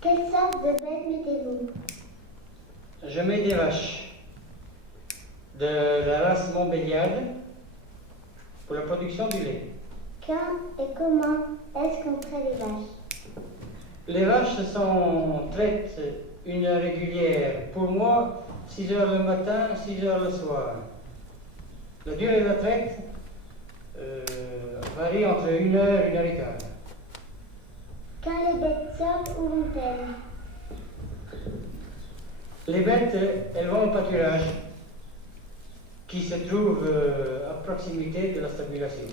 Quelle sorte de bête mettez-vous? Je mets des vaches de la race Montbéliarde pour la production du lait. Quand et comment est-ce qu'on traite les vaches? Les vaches se traitent une heure régulière. Pour moi, 6 heures le matin, 6 heures le soir. La durée de la traite varie entre 1 heure et 1 heure et quart. Quand les bêtes sortent, où vont-elles? Les bêtes, elles vont au pâturage qui se trouve à proximité de la stabulation.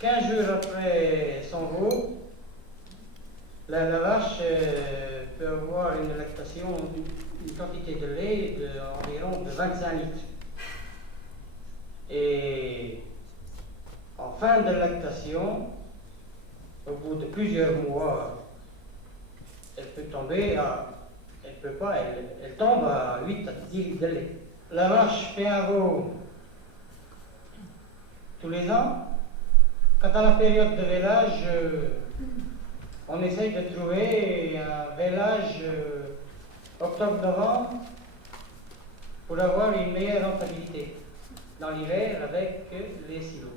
15 jours après son veau, la vache peut avoir une lactation, une quantité de lait d'environ 25 litres. Et en fin de lactation, au bout de plusieurs mois, elle peut tomber à, elle peut pas, elle tombe à 8 à 10 litres de lait. La vache fait un veau tous les ans. Quand à la période de vélage, on essaye de trouver un vélage octobre-novembre pour avoir une meilleure rentabilité dans l'hiver avec les silos.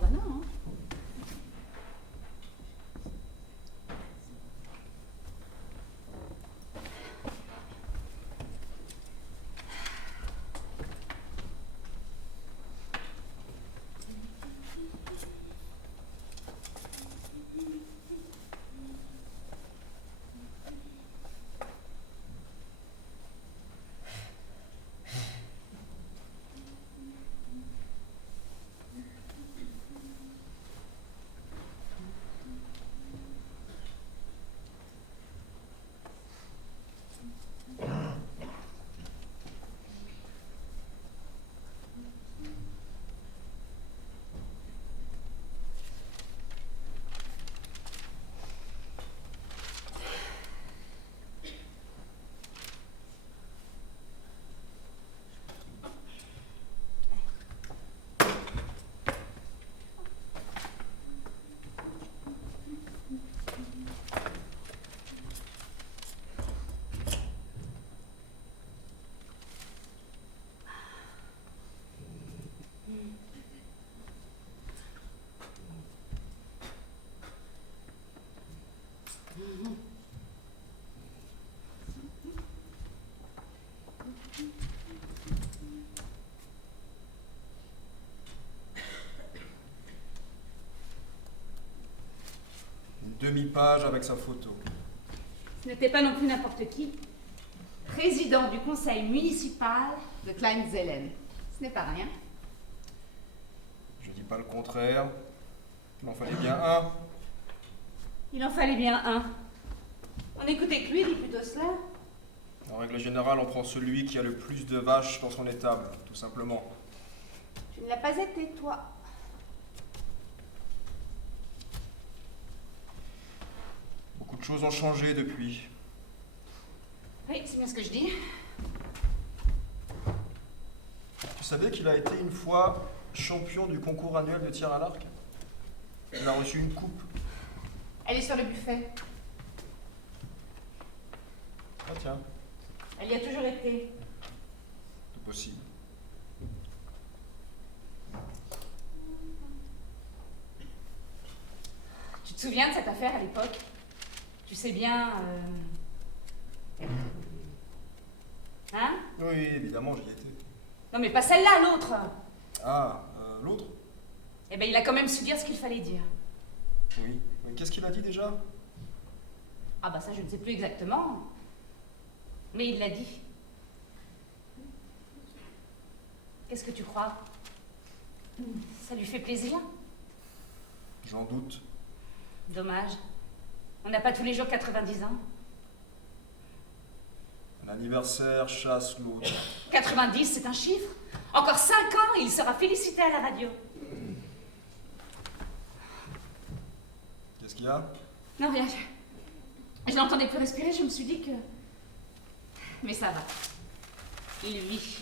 Bah non. Demi-page avec sa photo. Ce n'était pas non plus n'importe qui. Président du conseil municipal de Kleinzellen. Ce n'est pas rien. Je dis pas le contraire. Il en fallait bien un. Il en fallait bien un. On écoutait que lui, dit plutôt cela. En règle générale, on prend celui qui a le plus de vaches dans son étable, tout simplement. Tu ne l'as pas été, toi. Beaucoup de choses ont changé depuis. Oui, c'est bien ce que je dis. Tu savais qu'il a été une fois champion du concours annuel de tir à l'arc? Il a reçu une coupe. Elle est sur le buffet. Ah tiens, Elle y a toujours été. c'est possible. Tu te souviens de cette affaire à l'époque? Tu sais bien... Hein? Oui, évidemment, j'y étais. Non mais pas celle-là, l'autre. Ah, l'autre? Eh ben il a quand même su dire ce qu'il fallait dire. Oui. Mais qu'est-ce qu'il a dit déjà? Ah bah ça je ne sais plus exactement. Mais il l'a dit. Qu'est-ce que tu crois? Ça lui fait plaisir? J'en doute. Dommage. On n'a pas tous les jours 90 ans. Un anniversaire chasse l'autre. 90, c'est un chiffre. Encore 5 ans et il sera félicité à la radio. Qu'est-ce qu'il y a? Non, rien. Je l'entendais plus respirer, je me suis dit que... Mais ça va. Il vit.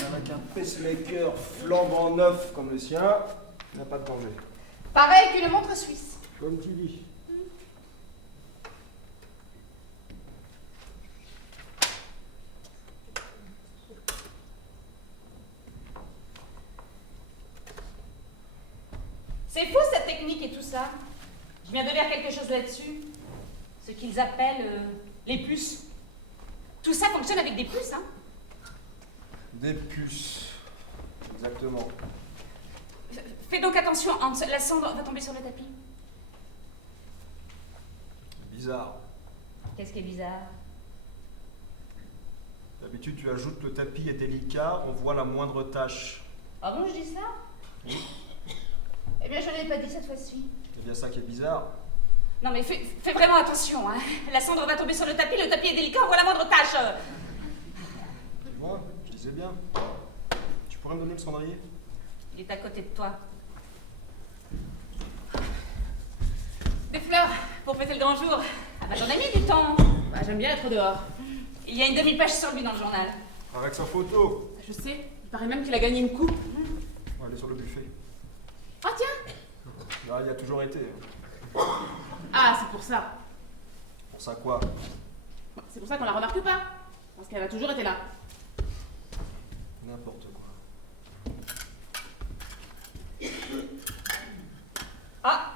Avec un pacemaker flambant neuf comme le sien, il n'a pas de danger. Pareil qu'une montre suisse. Comme tu dis. C'est fou cette technique et tout ça. Je viens de lire quelque chose là-dessus. Ce qu'ils appellent les puces. Tout ça fonctionne avec des puces, hein? Des puces. Exactement. Fais donc attention, Hans, la cendre va tomber sur le tapis. Bizarre. Qu'est-ce qui est bizarre? D'habitude, tu ajoutes le tapis est délicat, on voit la moindre tache. Ah bon, je dis ça? Eh bien, je ne l'ai pas dit cette fois-ci. C'est bien ça qui est bizarre. Non, mais fais vraiment attention, hein. La cendre va tomber sur le tapis est délicat, on voit la moindre tache. Tu vois, je disais bien. Tu pourrais me donner le cendrier? Il est à côté de toi. Des fleurs pour fêter le grand jour. Ah bah j'en ai mis du temps. Bah, j'aime bien être dehors. Il y a une demi-page sur lui dans le journal. Avec sa photo. Je sais, il paraît même qu'il a gagné une coupe. Elle est sur le buffet. Oh tiens! Là, il y a toujours été. Ah, c'est pour ça. Pour ça quoi? C'est pour ça qu'on la remarque pas. Parce qu'elle a toujours été là. N'importe quoi. Ah!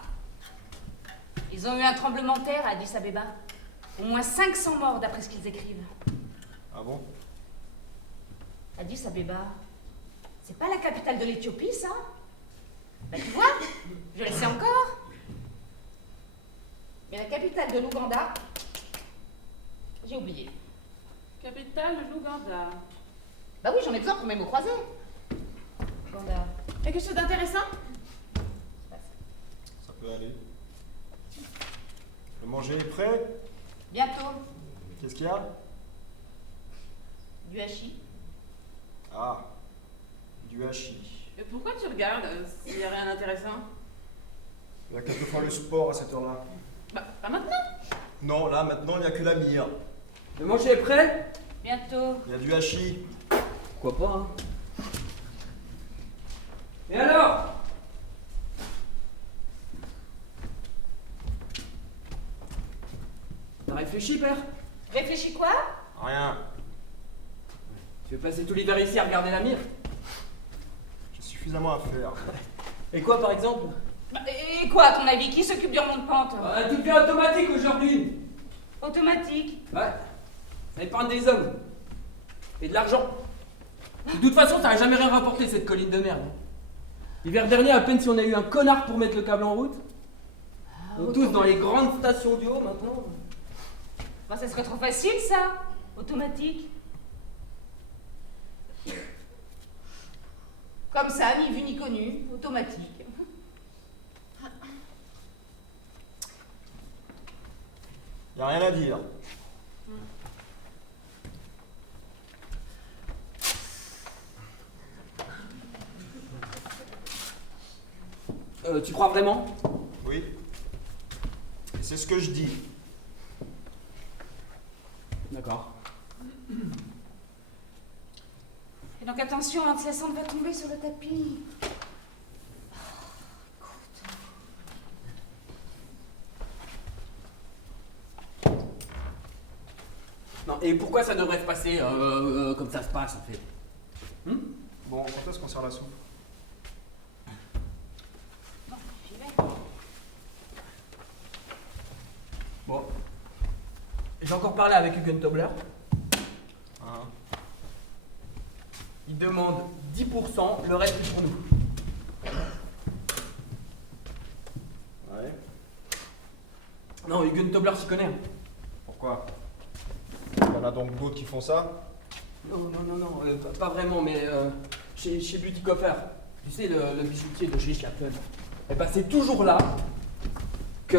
Ils ont eu un tremblement de terre à Addis Abeba. Au moins 500 morts d'après ce qu'ils écrivent. Ah bon? Addis Abeba, c'est pas la capitale de l'Éthiopie, ça? Ben tu vois, je le sais encore. Mais la capitale de l'Ouganda, j'ai oublié. Capitale de l'Ouganda. Bah oui, j'en ai besoin pour mes mots croisés. Ouganda. Et quelque chose d'intéressant? Ça peut aller. Le manger est prêt? Bientôt. Qu'est-ce qu'il y a? Du hachis. Ah, du hachis. Et pourquoi tu regardes s'il n'y a rien d'intéressant? Il y a quelquefois le sport à cette heure-là. Bah, pas maintenant. Non, là, maintenant, il n'y a que la mire. Le manger est prêt? Bientôt. Il y a du hachis. Pourquoi pas, hein? Et alors? T'as réfléchi, père? Réfléchis quoi? Rien. Tu veux passer tout l'hiver ici à regarder la mire? J'ai suffisamment à faire. Et quoi, par exemple? Bah, et quoi, à ton avis? Qui s'occupe du remonte-pente? Tout fait automatique aujourd'hui. Automatique. Ouais. Ça épargne des hommes. Et de l'argent. De toute façon, ça n'a jamais rien rapporté, cette colline de merde. L'hiver dernier, à peine si on a eu un connard pour mettre le câble en route. On tous dans les grandes stations du haut, maintenant. Bah, ça serait trop facile, ça. Automatique. Comme ça, ni vu ni connu, automatique. Y a rien à dire. Tu crois vraiment? Oui. Et c'est ce que je dis. D'accord. Et donc attention, hein, la cendre va tomber sur le tapis. Non, et pourquoi ça devrait se passer comme ça se passe en fait? Bon, quand est-ce qu'on sert la soupe? Bon. J'ai encore parlé avec Eugen Tobler. Hein? Il demande 10%, le reste est pour nous. Ouais. Non, Eugen Tobler s'y connaît. Hein. Pourquoi? Il y en a donc d'autres qui font ça? Non, pas vraiment, mais chez Beauty Coffer, tu sais, le bijoutier de chez Schlapfen, eh ben c'est toujours là que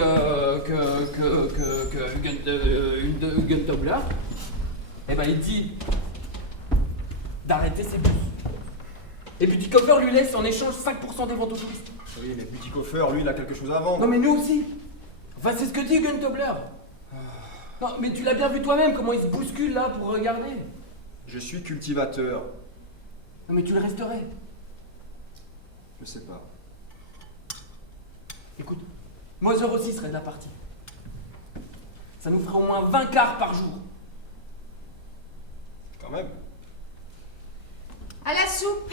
Eugen Tobler, eh ben il dit d'arrêter ses bus. Et Beauty Coffer lui laisse en échange 5% des ventes aux touristes. Oui, mais Beauty Coffer, lui, il a quelque chose à vendre. Non mais nous aussi. Enfin c'est ce que dit Eugen Tobler. Non mais tu l'as bien vu toi-même comment il se bouscule là pour regarder. Je suis cultivateur. Non mais tu le resterais. Je sais pas. Écoute, Moser aussi serait de la partie. Ça nous ferait au moins 20 quarts par jour. Quand même. À la soupe.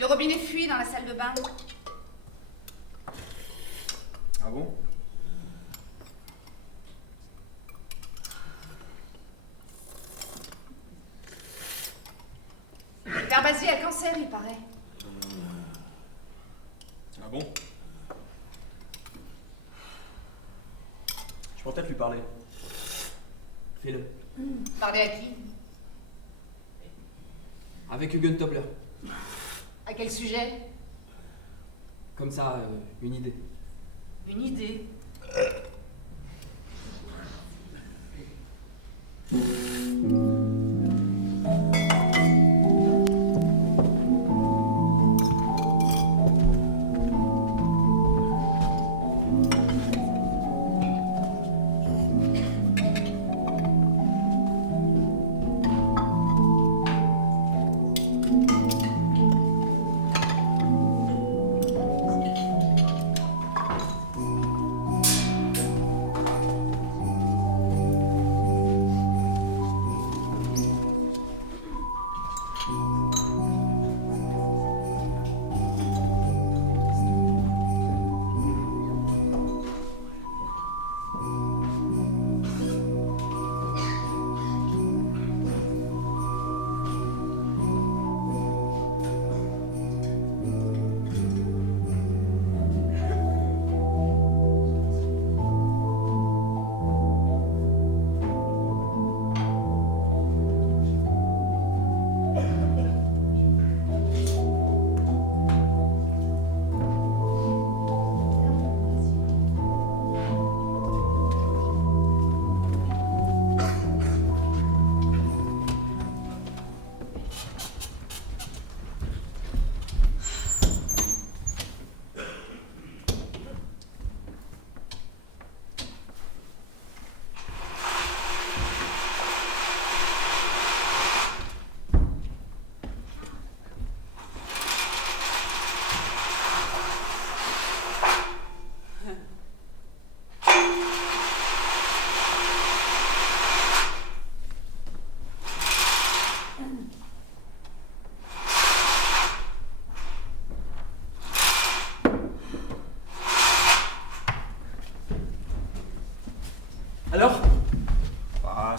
Le robinet fuit dans la salle de bain. Ah bon? Père Basile a le cancer, il paraît. Ah bon? Je pourrais peut-être lui parler. Fais-le. Parler à qui? Avec Eugen Tobler. À quel sujet? Comme ça, une idée. Une idée.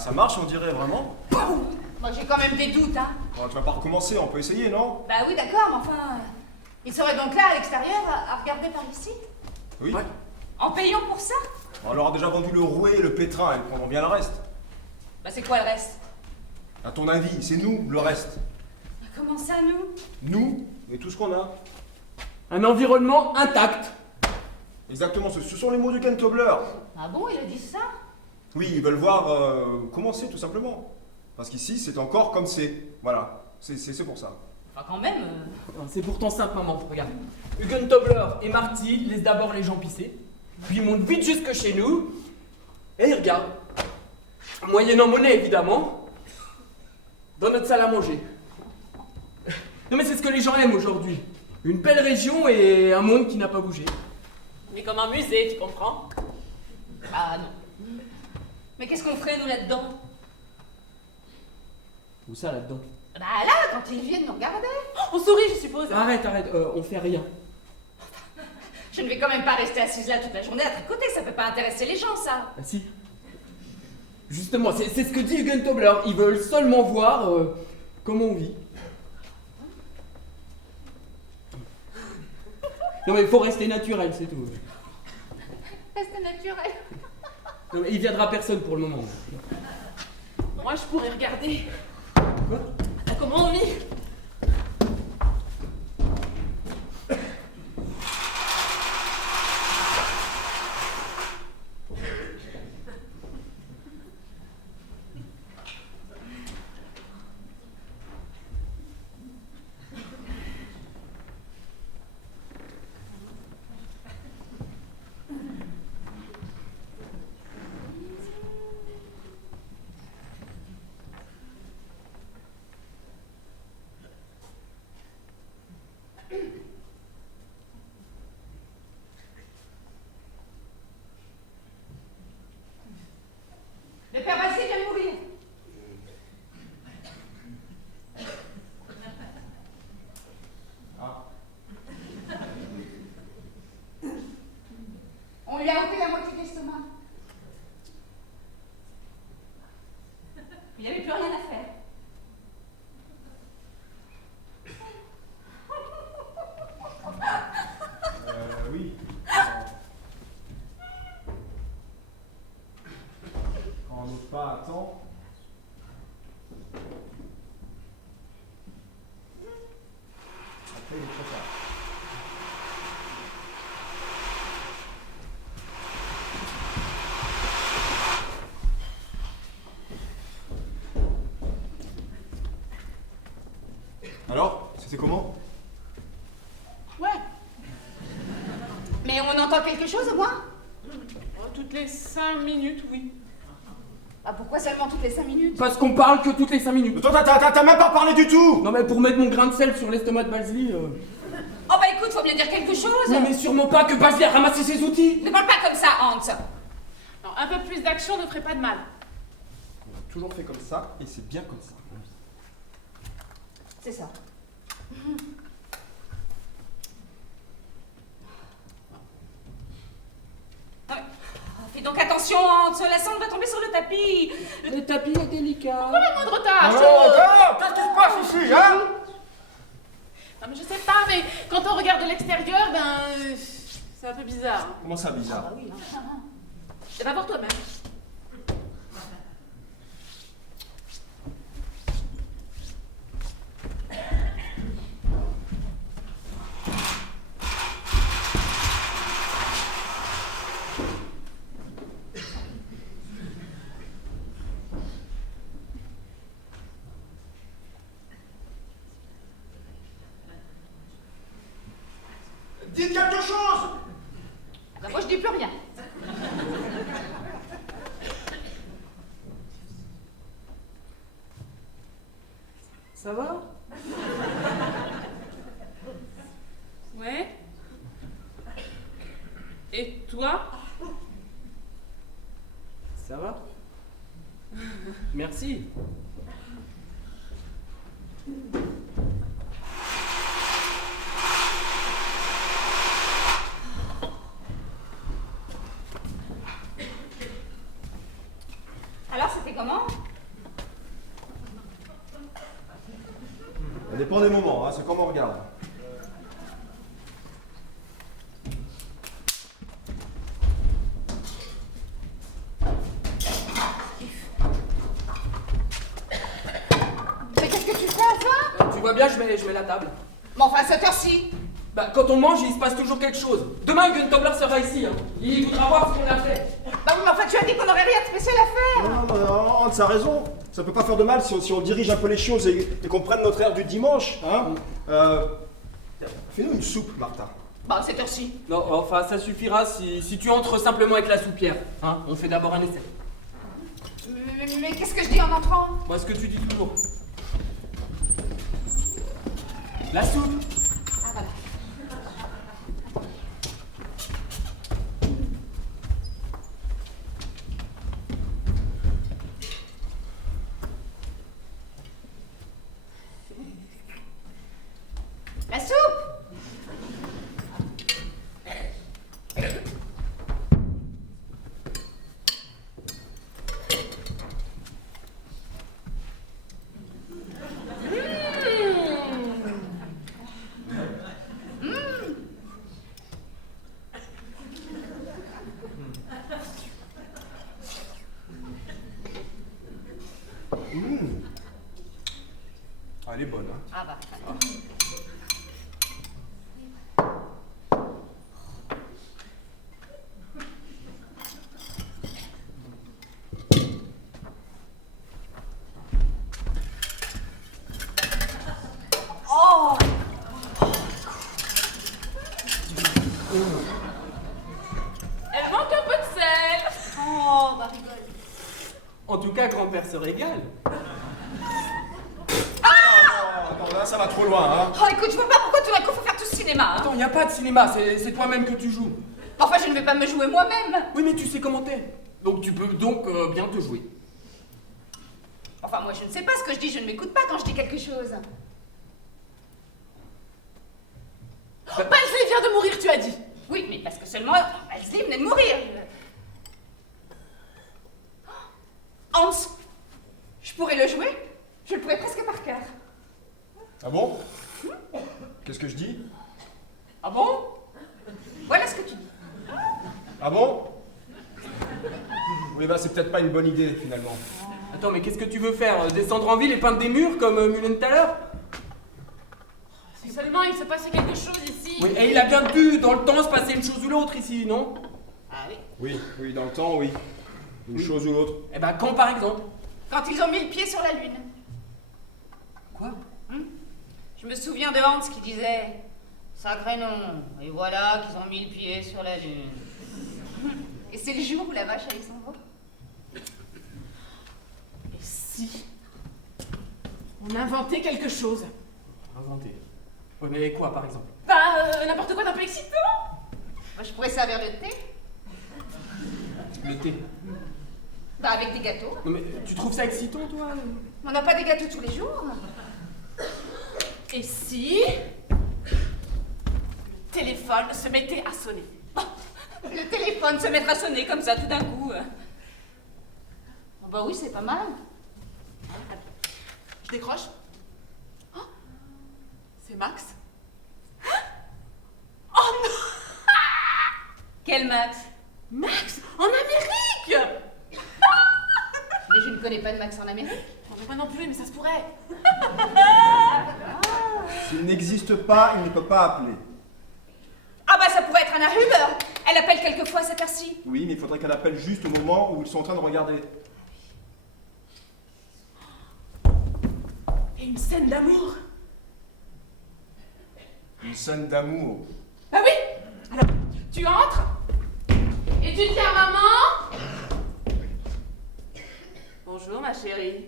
ça marche, on dirait vraiment. Moi, j'ai quand même des doutes, hein. Bon, tu vas pas recommencer, on peut essayer, non? Bah oui, d'accord, mais enfin... Il serait donc là, à l'extérieur, à regarder par ici? Oui. Ouais. En payant pour ça? On leur a déjà vendu le rouet et le pétrin, elles prendront bien le reste. Bah c'est quoi le reste? À ton avis, c'est nous, le reste. Bah, comment ça, nous? Nous, et tout ce qu'on a. Un environnement intact. Exactement, ce sont les mots du Ken Tobler. Ah bon, il a dit ça? Oui, ils veulent voir comment c'est, tout simplement. Parce qu'ici, c'est encore comme c'est. Voilà, c'est pour ça. Enfin, quand même... C'est pourtant simple, maman. Regarde. Hugen Tobler et Marty laissent d'abord les gens pisser, puis ils montent vite jusque chez nous, et ils regardent. Moyennant monnaie, évidemment, dans notre salle à manger. Non mais c'est ce que les gens aiment aujourd'hui. Une belle région et un monde qui n'a pas bougé. Mais comme un musée, tu comprends? Ah non. Mais qu'est-ce qu'on ferait, nous, là-dedans? Où ça, là-dedans? Bah là, quand ils viennent nous regarder. On sourit, je suppose. Arrête, on fait rien. Je ne vais quand même pas rester assise là toute la journée à tricoter, ça peut pas intéresser les gens, ça. Ah si. Justement, c'est ce que dit Hugen Tobler. Ils veulent seulement voir comment on vit. Non mais il faut rester naturel, c'est tout. Reste naturel. Non, mais il viendra personne pour le moment. Moi, je pourrais regarder. Quoi? Comment on vit? Le père Basile vient de mourir. On lui a ôté la moitié de l'estomac. Il n'y avait plus rien à faire. Oui. Quand on n'est pas à temps. Après, il est trop tard. Alors, c'était comment? Ouais. Mais on entend quelque chose au moins? Toutes les 5 minutes, oui. Ah, pourquoi seulement toutes les 5 minutes? Parce qu'on parle que toutes les 5 minutes. Mais toi, t'as même pas parlé du tout! Non mais pour mettre mon grain de sel sur l'estomac de Basley... Oh bah écoute, faut bien dire quelque chose. Non mais sûrement pas que Basley a ramassé ses outils. Ne parle pas comme ça, Hans. Non, un peu plus d'action ne ferait pas de mal. On a toujours fait comme ça, et c'est bien comme ça. C'est ça. Ouais. Fais donc attention, Hans, la cendre va tomber sur le tapis. Le tapis est délicat. La moindre tâche. Qu'est-ce qui se passe ici, hein? Non, mais je sais pas, mais quand on regarde de l'extérieur, c'est un peu bizarre. Comment ça, bizarre? Ah oui, hein. C'est pas pour toi-même. Dites quelque chose! Ah bah moi je dis plus rien. Ça va? Ouais. Et toi? Ça va? Merci. Alors c'était comment? bien, je mets la table. Mais enfin, à cette heure-ci. Bah, quand on mange, il se passe toujours quelque chose. Demain, Guntobler sera ici. Hein. Il voudra voir ce qu'on a fait. Bah oui, mais enfin, tu as dit qu'on n'aurait rien de spécial à faire. Non, Hans a raison. Ça peut pas faire de mal si on dirige un peu les choses et qu'on prenne notre air du dimanche. Hein. Fais-nous une soupe, Martha. Bah, à cette heure-ci. Non, enfin, ça suffira si tu entres simplement avec la soupière. Hein. On fait d'abord un essai. Mais qu'est-ce que je dis en entrant? Moi, ce que tu dis toujours. La soupe. Ah, voilà. La soupe. Ah, elle est bonne, hein. Ah bah. Oh. Elle manque un peu de sel. Oh, bah rigole. En tout cas, grand-père se régale. Attends, là, ça va trop loin, hein. Oh, écoute, je vois pas pourquoi tout d'un coup faut faire tout ce cinéma. Hein. Attends, il n'y a pas de cinéma, c'est toi-même que tu joues. Enfin, je ne vais pas me jouer moi-même. Oui, mais tu sais commenter. Donc tu peux donc bien te jouer. Enfin, moi, je ne sais pas ce que je dis, je ne m'écoute pas quand je dis quelque chose. Balsley vient de mourir, tu as dit. Oui, mais parce que seulement Balsley venait de mourir. Hans, je pourrais le jouer. Je le pourrais presque par cœur. Ah bon? Qu'est-ce que je dis? Ah bon? Voilà ce que tu dis. Ah bon? Oui, bah c'est peut-être pas une bonne idée, finalement. Attends, mais qu'est-ce que tu veux faire? Descendre en ville et peindre des murs comme Mullenthaler? Si seulement il se passait quelque chose ici. Oui, et il a bien dû, dans le temps, se passer une chose ou l'autre ici, non? Ah oui. Oui, dans le temps, oui. Une chose ou l'autre. Eh ben, quand par exemple? Quand ils ont mis le pied sur la lune. Quoi? Je me souviens de Hans qui disait « Sacré nom, et voilà qu'ils ont mis le pied sur la lune. » Et c'est le jour où la vache allait s'en va. Et si on inventait quelque chose? Inventer. Ouais, mais quoi par exemple? Bah, n'importe quoi d'un peu excitant. Moi, je pourrais servir le thé. Le thé. Bah, avec des gâteaux. Non mais tu trouves ça excitant toi? On n'a pas des gâteaux tous les jours. Et si le téléphone se mettait à sonner? Le téléphone se mettra à sonner comme ça tout d'un coup. Oh, bah oui, c'est pas mal. Je décroche. Oh, c'est Max. Oh non! Quel Max? Max en Amérique! Mais je ne connais pas de Max en Amérique. J'en ai pas non plus, mais ça se pourrait. S'il n'existe pas, il ne peut pas appeler. Ah bah ça pourrait être Anna Huber. Elle appelle quelquefois à cette heure-ci. Oui, mais il faudrait qu'elle appelle juste au moment où ils sont en train de regarder. Et une scène d'amour. Une scène d'amour. Bah oui. Alors, tu entres et tu dis à maman. Bonjour ma chérie.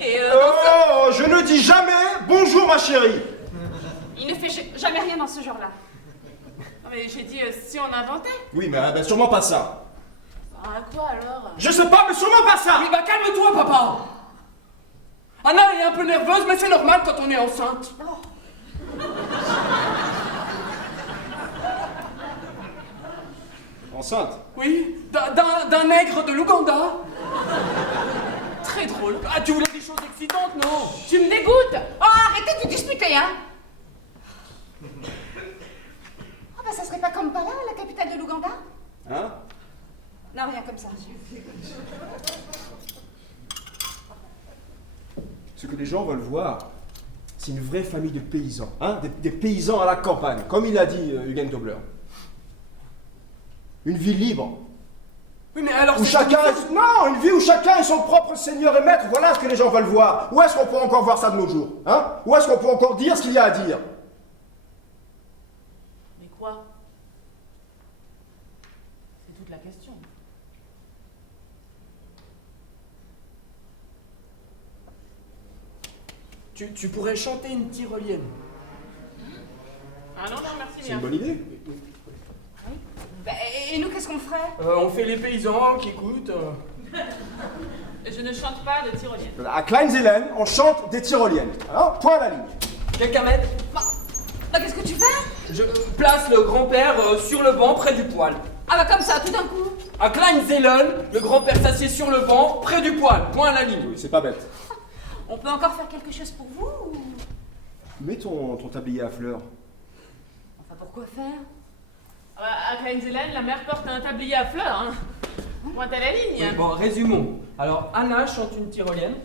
Et Oh, je ne dis jamais bonjour ma chérie. Il ne fait jamais rien dans ce genre-là. Non mais j'ai dit si on inventait. Oui, mais ben, sûrement pas ça. Ah quoi alors? Je sais pas, mais sûrement pas ça. Oui, bah calme-toi papa! Anna est un peu nerveuse, mais c'est normal quand on est enceinte. Enceinte? Oui, d'un nègre de l'Ouganda. Très drôle. Ah, tu voulais des choses excitantes, non? Tu me dégoûtes. Oh, arrêtez de vous disputer, hein. Oh bah ça serait pas Kampala, la capitale de l'Ouganda? Hein? Non, rien comme ça. Ce que les gens veulent voir, C'est une vraie famille de paysans, hein, des paysans à la campagne, comme il a dit Eugen Tobler. Une vie libre. Oui, mais alors Où c'est chacun comme ça. Non, une vie où chacun est son propre seigneur et maître, voilà ce que les gens veulent voir. Où est-ce qu'on peut encore voir ça de nos jours, hein? Où est-ce qu'on peut encore dire ce qu'il y a à dire? Mais quoi? C'est toute la question. Tu pourrais chanter une tyrolienne. Ah non, non, merci C'est bien. une bonne idée. Bah, et nous, qu'est-ce qu'on ferait? On fait les paysans qui écoutent. Je ne chante pas de tyrolienne. À Kleinzellen, on chante des tyroliennes, hein? Point à la ligne. Quelqu'un m'aide? Bah, qu'est-ce que tu fais? Je place le grand-père sur le banc près du poêle. Ah bah comme ça, tout d'un coup. À Kleinzellen, le grand-père s'assied sur le banc près du poêle. Point à la ligne. Oui, c'est pas bête. On peut encore faire quelque chose pour vous ou... Mets ton tablier à fleurs. Enfin, pourquoi faire? Ah bah, à Kleinzellen, la mère porte un tablier à fleurs. Hein. Pointe à la ligne. Oui, bon, résumons. Alors, Anna chante une tyrolienne.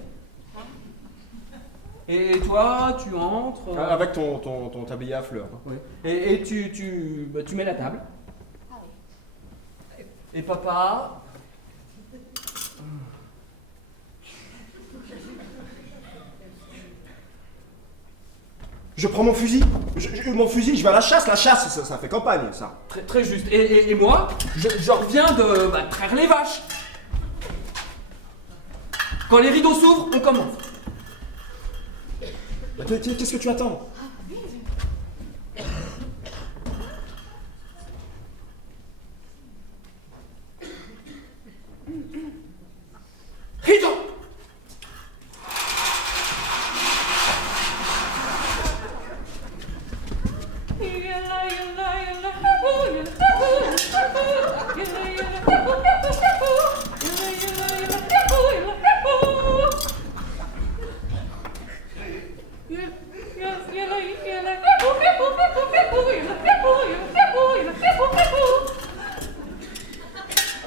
Et toi, tu entres. Avec ton tablier à fleurs. Oui. Et tu mets la table. Ah oui. Et papa. Je prends mon fusil. Mon fusil, je vais à la chasse. La chasse, ça fait campagne, ça. Très, très juste. Et moi, je reviens de traire les vaches. Quand les rideaux s'ouvrent, on commence. Bah, qu'est-ce que tu attends? Rideau!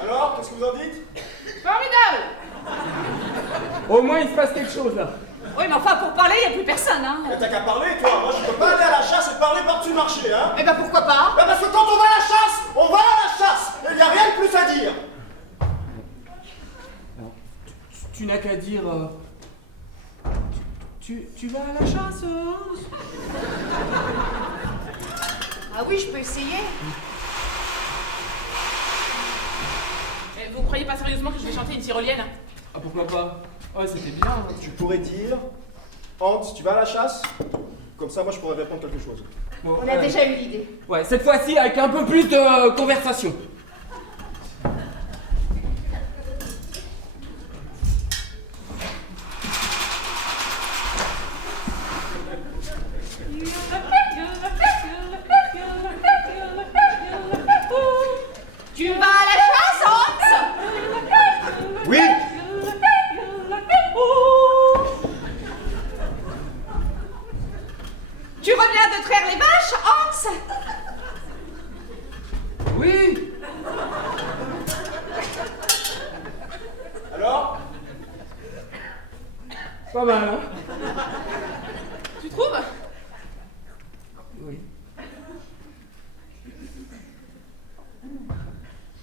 Alors, qu'est-ce que vous en dites? Formidable. Au moins, il se passe quelque chose là. Oui, mais enfin, pour parler, il n'y a plus personne, hein. T'as qu'à parler, toi. Moi, je peux pas aller à la chasse et parler par-dessus le marché, hein. Eh ben pourquoi pas? Bah, parce que quand on va à la chasse, on va à la chasse. Et il n'y a rien de plus à dire. Tu n'as qu'à dire. Tu vas à la chasse, Hans? Ah oui, je peux essayer. Eh, vous croyez pas sérieusement que je vais chanter une tyrolienne? Ah, pourquoi pas? Ouais, c'était bien. Hein. Tu pourrais dire, Hans, tu vas à la chasse? Comme ça, moi, je pourrais répondre quelque chose. Bon, On a déjà eu l'idée. Ouais, cette fois-ci avec un peu plus de conversation. Tu vas à la chasse, Hans? Oui. Tu reviens de traire les vaches, Hans? Oui. Alors? Pas mal, hein? Tu trouves? Oui.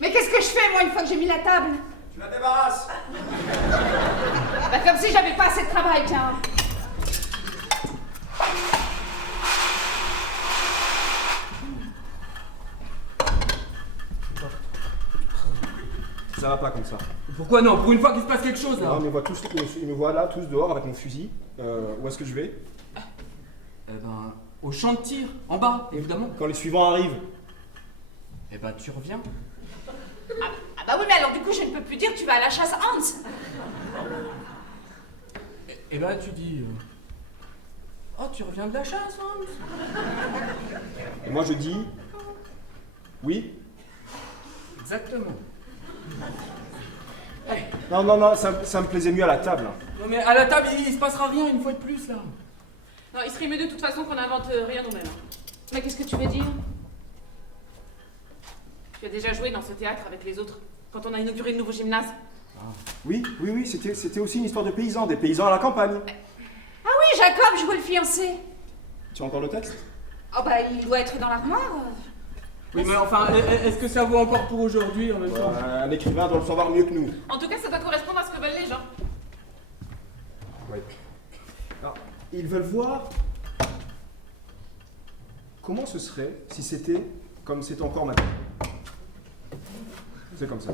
Mais qu'est-ce que je fais, moi, une fois que j'ai mis la table? Tu la débarrasses. Bah, comme si j'avais pas assez de travail, tiens. Ça va pas comme ça. Pourquoi non? Pour une fois qu'il se passe quelque chose là. Non, ils me voient là, tous dehors avec mon fusil. Où est-ce que je vais? Eh ben, au champ de tir, en bas, évidemment. Quand les suivants arrivent. Eh ben, tu reviens. Ah bah oui, mais alors du coup, je ne peux plus dire tu vas à la chasse, Hans. Eh ben, tu dis. Oh, tu reviens de la chasse, Hans? Et moi, je dis, oui. Exactement. Non, ça me plaisait mieux à la table. Non, mais à la table, il se passera rien une fois de plus là. Non, il serait mieux de toute façon qu'on n'invente rien nous-mêmes. Mais qu'est-ce que tu veux dire? Tu as déjà joué dans ce théâtre avec les autres, quand on a inauguré le nouveau gymnase. Oui, c'était aussi une histoire de paysans, des paysans à la campagne. Ah oui, Jacob, je vois le fiancé. Tu as encore le texte? Oh bah, il doit être dans l'armoire. Oui, mais enfin, est-ce que ça vaut encore pour aujourd'hui en même temps? Un écrivain doit le savoir mieux que nous. En tout cas, ça doit correspondre à ce que veulent les gens. Oui. Alors, ils veulent voir comment ce serait si c'était comme c'est encore maintenant. C'est comme ça.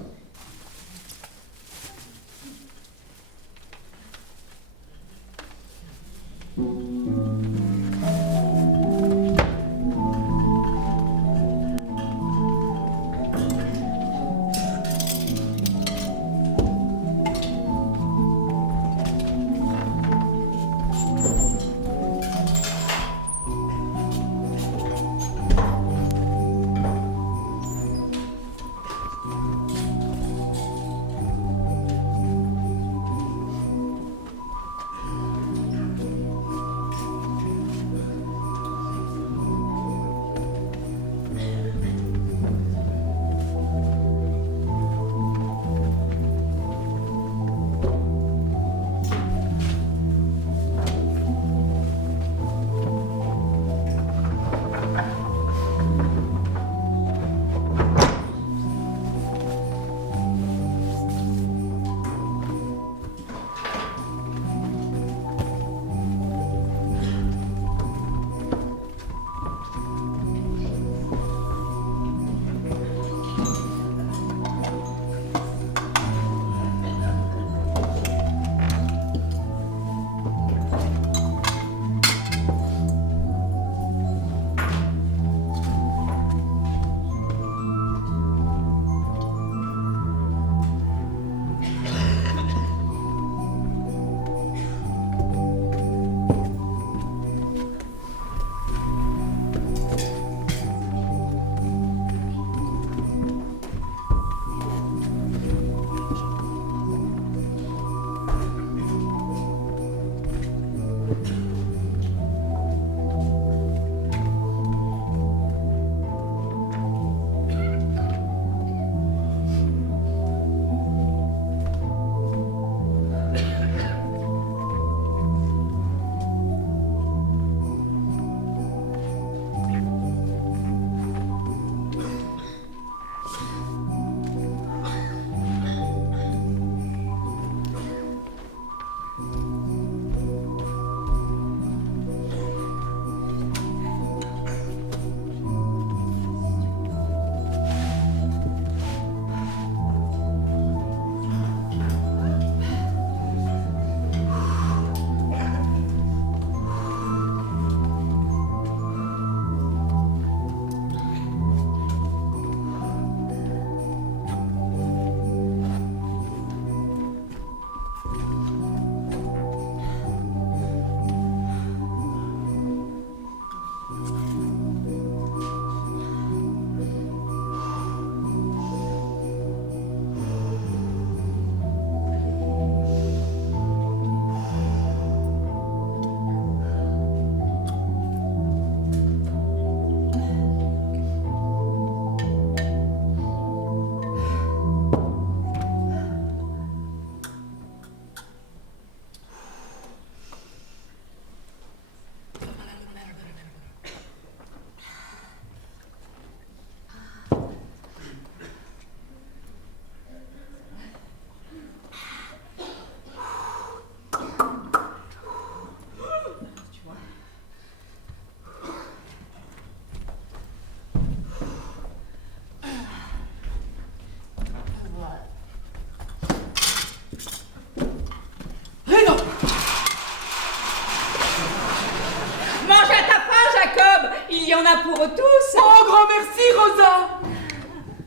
Il y en a pour tous. Oh, grand merci, Rosa.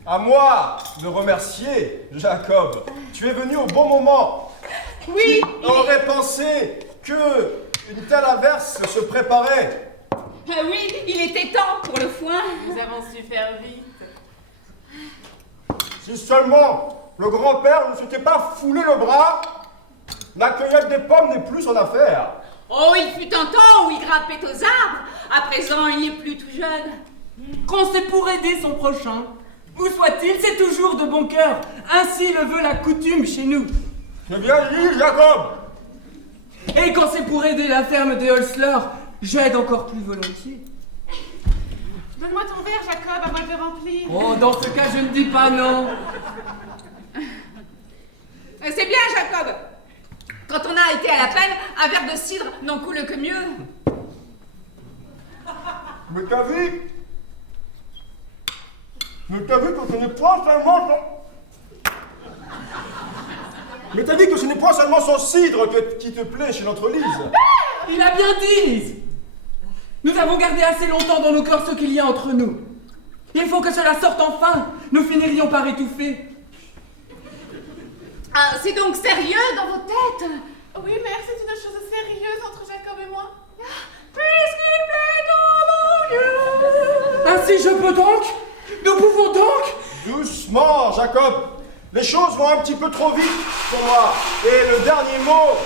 À moi de remercier, Jacob. Tu es venu au bon moment. Oui. On aurait pensé que une telle averse se préparait. Oui, il était temps pour le foin. Nous avons su faire vite. Si seulement le grand-père ne s'était pas foulé le bras, la cueillette des pommes n'est plus son affaire. Oh, il fut un temps où il grimpait aux arbres. À présent, il n'est plus tout jeune. Quand c'est pour aider son prochain, où soit-il, c'est toujours de bon cœur. Ainsi le veut la coutume chez nous. C'est bien dit, Jacob. Et quand c'est pour aider la ferme des Holsler, j'aide encore plus volontiers. Donne-moi ton verre, Jacob, à moi de le remplir. Oh, dans ce cas, je ne dis pas non. C'est bien, Jacob. Quand on a été à la peine, un verre de cidre n'en coule que mieux. Mais t'as vu que ce n'est pas seulement son... Mais t'as vu que ce n'est pas seulement son cidre qui te plaît chez notre Lise. Il a bien dit, Lise. Nous avons gardé assez longtemps dans nos corps ce qu'il y a entre nous. Il faut que cela sorte enfin. Nous finirions par étouffer. Ah, c'est donc sérieux dans vos têtes? Oui, mère, c'est une chose sérieuse entre Jacob et moi. Puisqu'il plaît dans mon Dieu. Ainsi je peux donc? Nous pouvons donc? Doucement, Jacob. Les choses vont un petit peu trop vite pour moi. Et le dernier mot...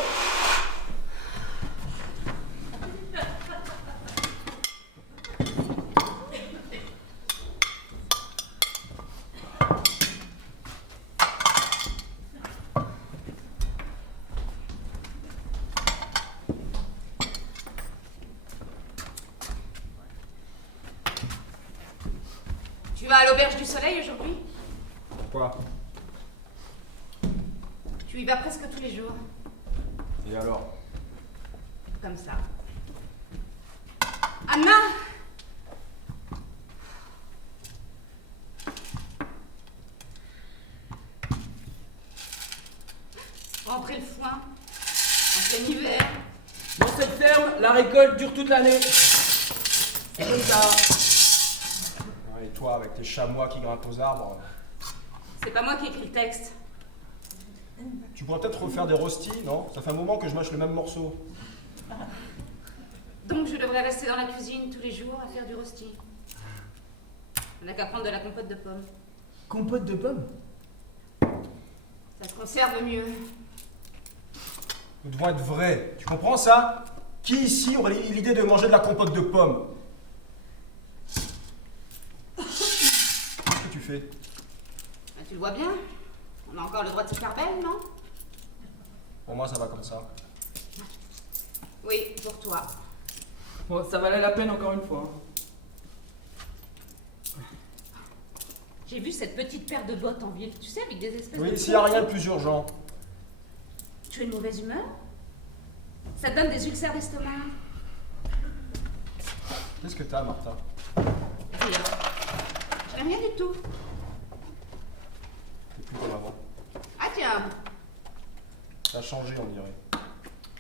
Tu vas à l'auberge du soleil aujourd'hui? Quoi? Tu y vas presque tous les jours. Et alors? Comme ça. Anna! Rentrer le foin. En plein hiver. Dans cette ferme, la récolte dure toute l'année. C'est comme ça. Et toi, avec tes chamois qui grimpent aux arbres, C'est pas moi qui écris le texte. tu pourrais peut-être refaire des rostis, non? Ça fait un moment que je mâche le même morceau. Donc je devrais rester dans la cuisine tous les jours à faire du rosti. On n'a qu'à prendre de la compote de pommes. Compote de pommes? Ça se conserve mieux. Nous devons être vrais. Tu comprends ça? Qui ici aurait eu l'idée de manger de la compote de pommes? Qu'est-ce que tu fais? Ah, tu le vois bien? On a encore le droit de se faire belle, non? Pour moi, ça va comme ça. Oui, pour toi. Bon, ça valait la peine encore une fois. J'ai vu cette petite paire de bottes en ville, tu sais, avec des espèces Oui, de... s'il n'y a rien de plus urgent. Tu es de mauvaise humeur? Ça te donne des ulcères d'estomac? Qu'est-ce que t'as, Martha? Rien. Je n'aime rien du tout. T'es plus comme avant. Ah tiens, T'as changé, on dirait.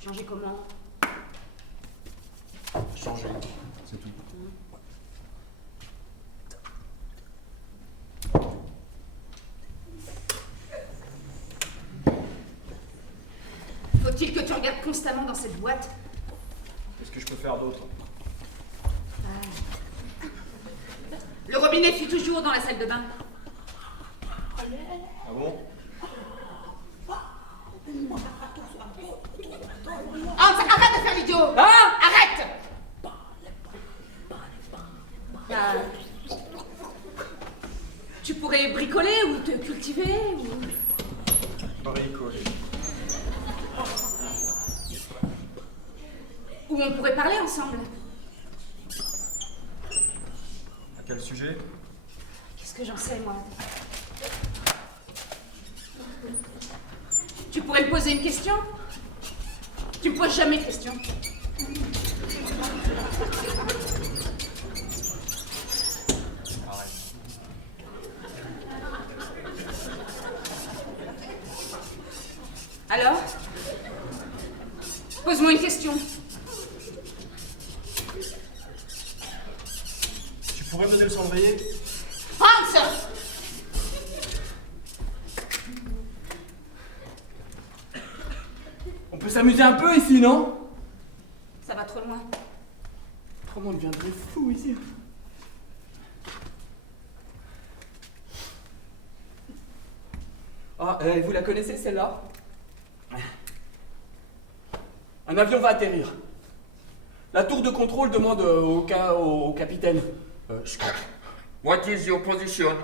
changer comment? Changé, c'est tout. Faut-il que tu regardes constamment dans cette boîte? Qu'est-ce que je peux faire d'autre? Le robinet fut toujours dans la salle de bain. Ah bon? Hans, arrête de faire l'idiot! Ah! Arrête! Tu pourrais bricoler ou te cultiver ou... Bricoler. Ou on pourrait parler ensemble. À quel sujet? Qu'est-ce que j'en sais, moi? Tu pourrais me poser une question? Tu me poses jamais de questions. Alors? Pose-moi une question. Tu pourrais me donner le cendrier? Hans! On peut s'amuser un peu ici, non? Ça va trop loin. Comment on deviendrait fou ici? Ah, vous la connaissez celle-là? Un avion va atterrir. La tour de contrôle demande au capitaine. What is your position?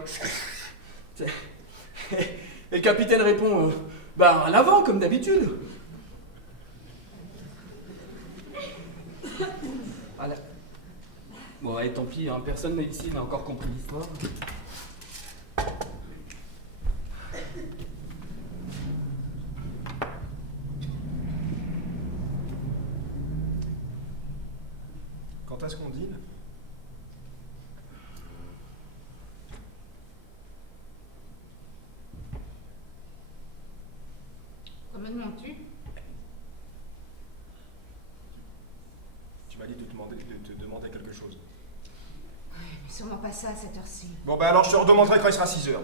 Et le capitaine répond, bah à l'avant comme d'habitude. Bon, allez, tant pis, hein, personne ici n'a encore compris l'histoire. Quand est-ce qu'on dîne? Comment demandes-tu? Tu m'as dit de te demander quelque chose. Mais sûrement pas ça à cette heure-ci. Bon, ben alors je te redemanderai quand il sera 6 heures.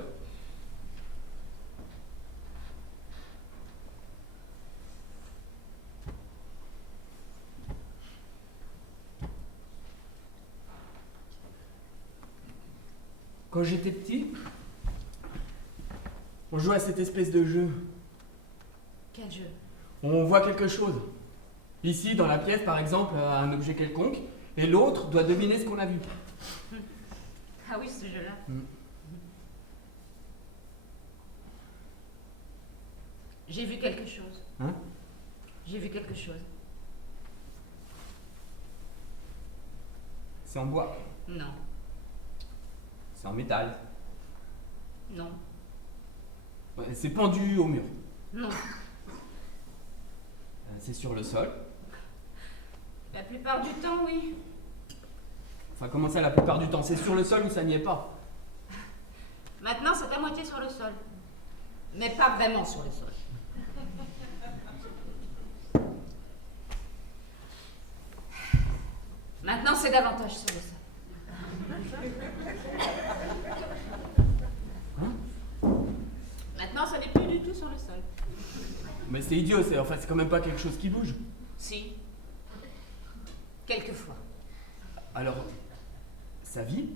Quand j'étais petit, on jouait à cette espèce de jeu. Quel jeu? On voit quelque chose. Ici, dans la pièce, par exemple, un objet quelconque, et l'autre doit deviner ce qu'on a vu. Ah oui, ce jeu-là. J'ai vu quelque chose. Hein? J'ai vu quelque chose. C'est en bois. Non. C'est en métal. Non. Ouais, c'est pendu au mur. Non. C'est sur le sol. La plupart du temps, oui. Enfin, comment ça, la plupart du temps? C'est sur le sol ou ça n'y est pas? Maintenant, c'est à moitié sur le sol. Mais pas vraiment sur le sol. Maintenant, c'est davantage sur le sol. Maintenant, ce n'est plus du tout sur le sol. Mais c'est idiot, c'est quand même pas quelque chose qui bouge. Si. Quelquefois. Alors, ça vit?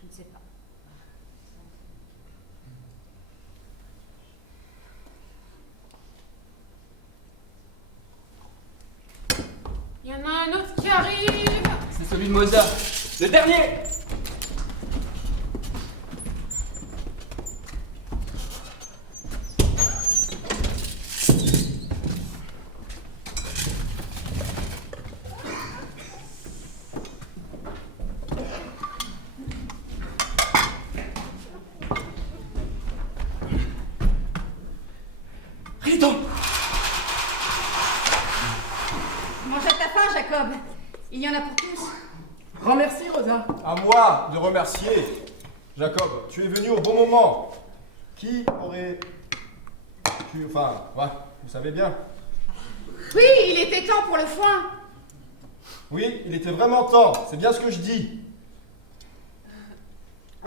Je ne sais pas. Il y en a un autre qui arrive. C'est celui de Mozart. Le dernier! Riton! Mange à ta faim, Jacob. Il y en a pour tous. Grand merci, Rosa. À moi de remercier. Jacob, tu es venu au bon moment. Qui aurait pu... Enfin, ouais, vous savez bien. Oui, il était temps pour le foin. Oui, il était vraiment temps. C'est bien ce que je dis.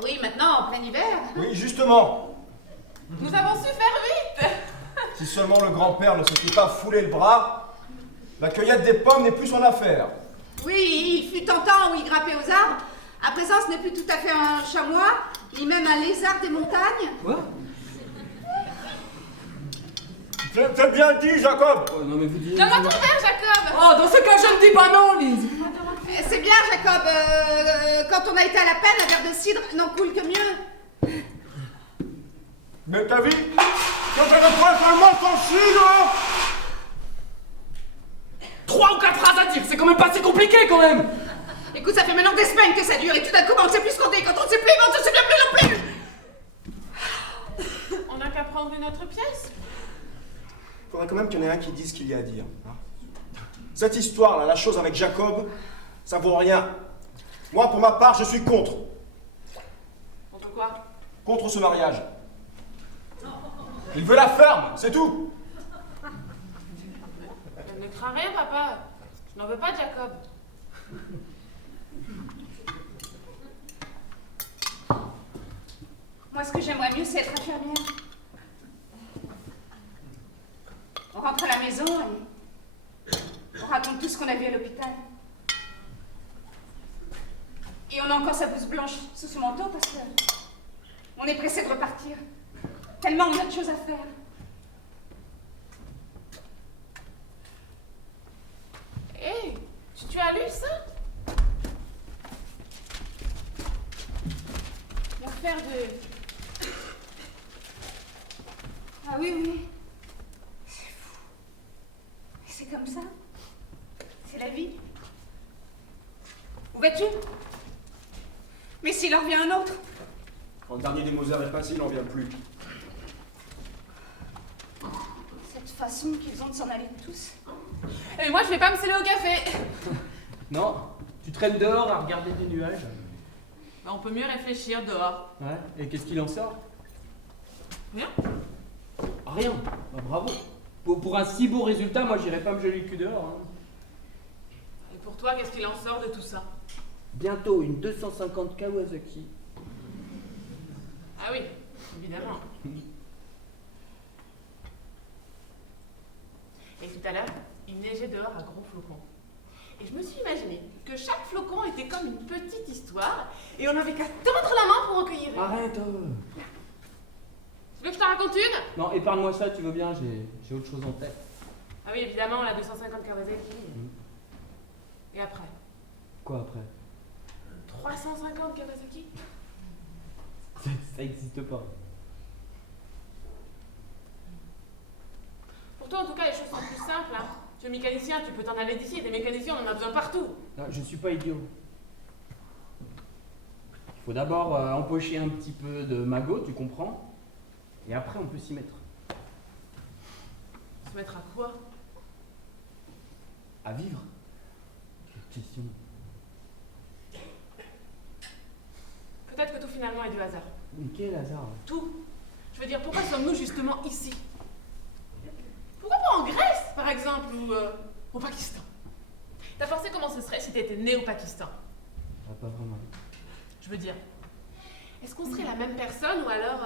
Oui, maintenant, en plein hiver. Oui, justement. Nous avons su faire vite. Si seulement le grand-père ne s'était pas foulé le bras, la cueillette des pommes n'est plus son affaire. Oui, il fut un temps où il grimpait aux arbres. À présent, ce n'est plus tout à fait un chamois, ni même un lézard des montagnes. Quoi? C'est bien dit, Jacob. Oh, non, mais vous dites... Donne-moi ton verre, Jacob. Oh, dans ce cas, je ne dis pas non, Lise. C'est bien, Jacob. Quand on a été à la peine, un verre de cidre n'en coule que mieux. Mais t'as vu? Quand t'avais pas seulement ton cidre. 3 ou 4 phrases à dire, c'est quand même pas si compliqué, quand même. Écoute, ça fait maintenant des semaines que ça dure, et tout d'un coup, on ne sait plus ce qu'on dit. Quand on ne sait plus, on ne se souvient plus non plus. On n'a qu'à prendre une autre pièce. Il faudrait quand même qu'il y en ait un qui dise ce qu'il y a à dire. Hein. Cette histoire-là, la chose avec Jacob, ça vaut rien. Moi, pour ma part, je suis contre. Contre quoi? Contre ce mariage. Il veut la ferme, c'est tout. Ne crains rien, papa. Je n'en veux pas de Jacob. Moi, ce que j'aimerais mieux, c'est être infirmière. On rentre à la maison et on raconte tout ce qu'on a vu à l'hôpital. Et on a encore sa blouse blanche sous son manteau parce que on est pressé de repartir. Tellement on a de choses à faire. Hé, tu as lu ça? Mon frère de... Ah oui, oui. C'est fou. C'est comme ça. C'est la vie. Vois-tu? Mais s'il en revient un autre? Quand le dernier des Mozart est passé, il n'en vient plus. Cette façon qu'ils ont de s'en aller tous. Et moi, je vais pas me sceller au café. Non, tu traînes dehors à regarder des nuages. Bah, on peut mieux réfléchir dehors. Ouais, et qu'est-ce qu'il en sort? Rien. Rien. Bah, bravo. Pour un si beau résultat, moi j'irais pas me geler le cul dehors. Hein. Et pour toi, qu'est-ce qu'il en sort de tout ça? Bientôt une 250 Kawasaki. Ah oui, évidemment. Et tout à l'heure, il neigeait dehors à gros flocons. Et je me suis imaginé que chaque flocon était comme une petite histoire et on n'avait qu'à tendre la main pour en cueillir une. Arrête. Tu veux que je t'en raconte une? Non, épargne-moi ça, tu veux bien, j'ai autre chose en tête. Ah oui, évidemment, la 250 Kawasaki. Et après? Quoi après? 350 Kawasaki? Ça existe pas. Pour toi, en tout cas, les choses sont plus simples. Hein. Tu es mécanicien, tu peux t'en aller d'ici. Des mécaniciens, on en a besoin partout. Non, je suis pas idiot. Il faut d'abord empocher un petit peu de magot, tu comprends? Et après, on peut s'y mettre. Se mettre à quoi? À vivre. Quelle question. Peut-être que tout finalement est du hasard. Mais quel hasard. Tout. Je veux dire, pourquoi sommes-nous justement ici? Pourquoi pas en Grèce, par exemple, ou au Pakistan? T'as pensé comment ce serait si t'étais né au Pakistan? Ah, pas vraiment. Je veux dire, est-ce qu'on serait la même personne ou alors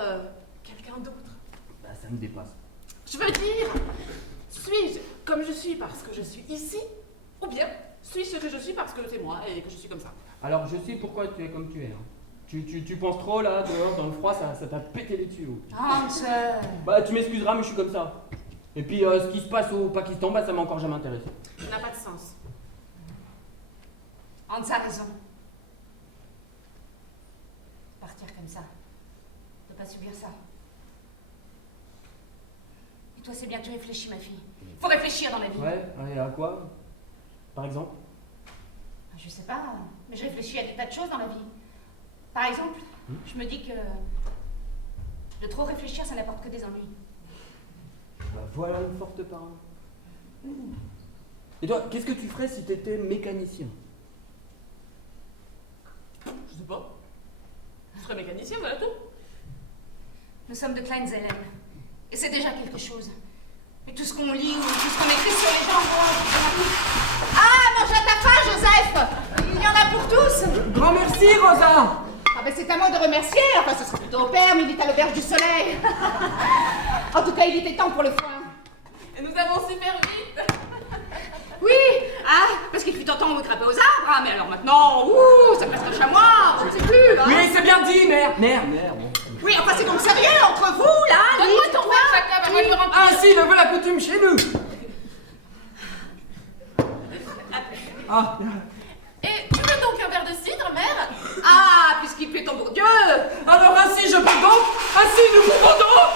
quelqu'un d'autre? Bah, ça me dépasse. Je veux dire, suis-je comme je suis parce que je suis ici? Ou bien suis-je ce que je suis parce que c'est moi et que je suis comme ça? Alors, je sais pourquoi tu es comme tu es. Hein. Tu penses trop là, dehors, dans le froid, ça t'a pété les tuyaux. Hans! Bah, tu m'excuseras, mais je suis comme ça. Et puis, ce qui se passe au Pakistan, bah, ça m'a encore jamais intéressé. Ça n'a pas de sens. Hans a raison. Partir comme ça. Ne pas subir ça. Et toi, c'est bien, tu réfléchis, ma fille. Faut réfléchir dans la vie. Ouais, à quoi? Par exemple? Je sais pas, mais je réfléchis à des tas de choses dans la vie. Par exemple, je me dis que de trop réfléchir, ça n'apporte que des ennuis. Bah, voilà une forte parole. Et toi, qu'est-ce que tu ferais si t'étais mécanicien? Je sais pas. Je serais mécanicien, voilà tout. Nous sommes de Kleinzellen. Et c'est déjà quelque chose. Mais tout ce qu'on lit ou tout ce qu'on écrit sur les gens, Ah, mange à ta faim, Joseph! Il y en a pour tous! Grand merci, Rosa! Ah ben c'est à moi de remercier, enfin ce serait plutôt au père, mais il est à l'auberge du soleil. En tout cas, il était temps pour le foin. Et nous avons super vite. Oui, parce qu'il fut un temps où il grimpait aux arbres, mais alors maintenant, ça passe un chamois, je ne sais plus. Oui, c'est bien dit, mère! Mère, bon. Oui, enfin c'est donc sérieux entre vous, là. Donne-moi ton verre, Jacob, à moi de le remplir. Ah si, le veut la coutume chez nous! Ah, Et tu veux donc un verre de cidre, mère? Ah, puisqu'il plaît ton bon Dieu. alors ainsi je peux donc! Ainsi nous pouvons donc!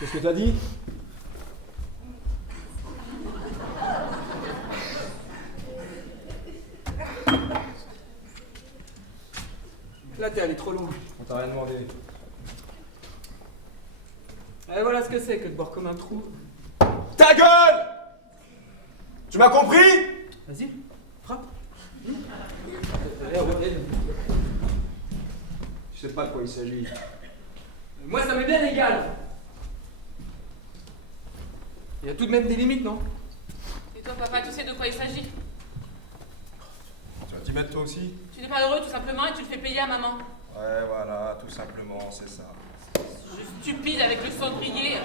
Qu'est-ce que t'as dit? Là, t'es allé trop loin. On t'a rien demandé. Et voilà ce que c'est que de boire comme un trou. Ta gueule! Tu m'as compris? Vas-y, frappe. Tu sais pas de quoi il s'agit. Moi, ça m'est bien égal. Il y a tout de même des limites, non? Et toi, papa, tu sais de quoi il s'agit? Tu vas t'y mettre toi aussi? Tu n'es pas heureux tout simplement et tu le fais payer à maman. Ouais, voilà, tout simplement, c'est ça. Je suis stupide avec le cendrier.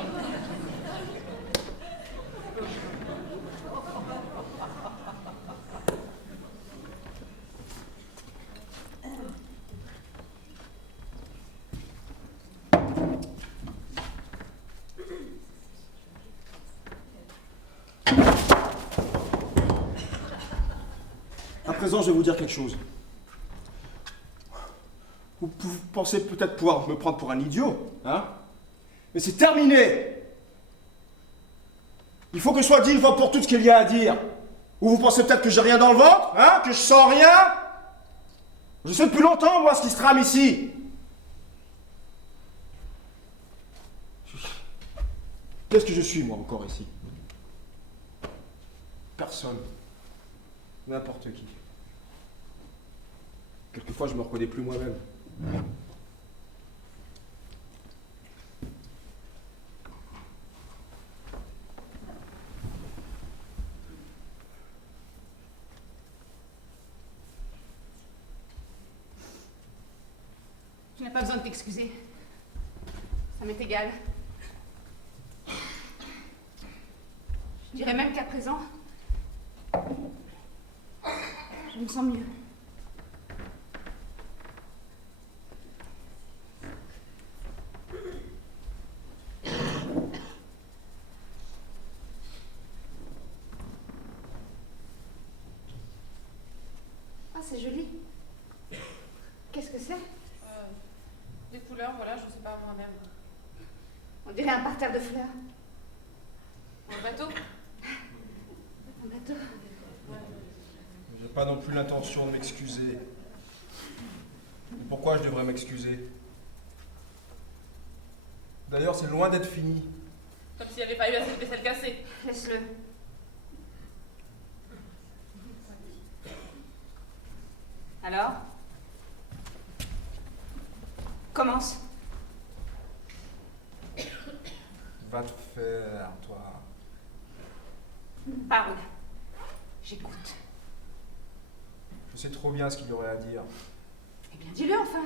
À présent, je vais vous dire quelque chose. Vous pensez peut-être pouvoir me prendre pour un idiot, hein? Mais c'est terminé! Il faut que soit dit une fois pour toutes ce qu'il y a à dire. Ou vous pensez peut-être que j'ai rien dans le ventre, hein? Que je sens rien? Je sais depuis longtemps, moi, ce qui se trame ici. Qu'est-ce que je suis, moi, encore ici? Personne. N'importe qui. Quelquefois, je me reconnais plus moi-même. Tu n'as pas besoin de t'excuser. Ça m'est égal. Je dirais même qu'à présent, je me sens mieux. Ah, c'est joli. Qu'est-ce que c'est? Des couleurs, voilà, je sais pas moi-même. On dirait un parterre de fleurs. Un bateau? Un bateau. J'ai pas non plus l'intention de m'excuser. Pourquoi je devrais m'excuser? D'ailleurs, c'est loin d'être fini. Comme s'il n'y avait pas eu assez de vaisselle cassée. Laisse-le. Alors? Commence. Va te faire, toi. Parle. J'écoute. Je sais trop bien ce qu'il y aurait à dire. Eh bien, dis-le enfin.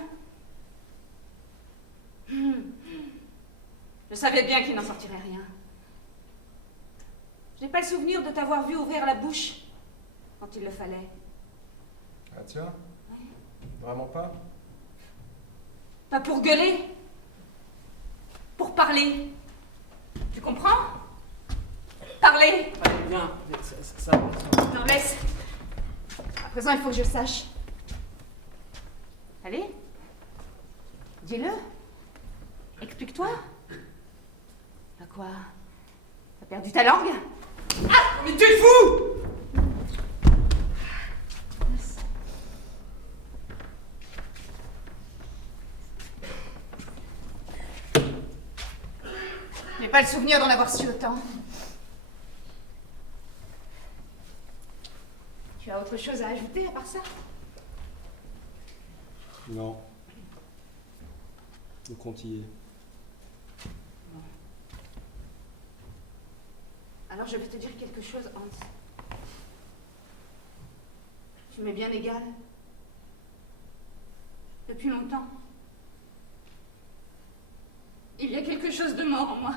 Je savais bien qu'il n'en sortirait rien. Je n'ai pas le souvenir de t'avoir vu ouvrir la bouche quand il le fallait. Ah tiens? Vraiment pas? Pas pour gueuler. Pour parler. Tu comprends? Parler. Allez, viens. Ça va. Non, laisse. À présent, il faut que je sache. Allez. Dis-le. Explique-toi. À quoi? T'as perdu ta langue? Ah, mais tu es fou! Je n'ai pas le souvenir d'en avoir su autant. Tu as autre chose à ajouter à part ça? Non. Le compte y est. Alors je vais te dire quelque chose, Hans. Tu m'es bien égal. Depuis longtemps. Il y a quelque chose de mort en moi.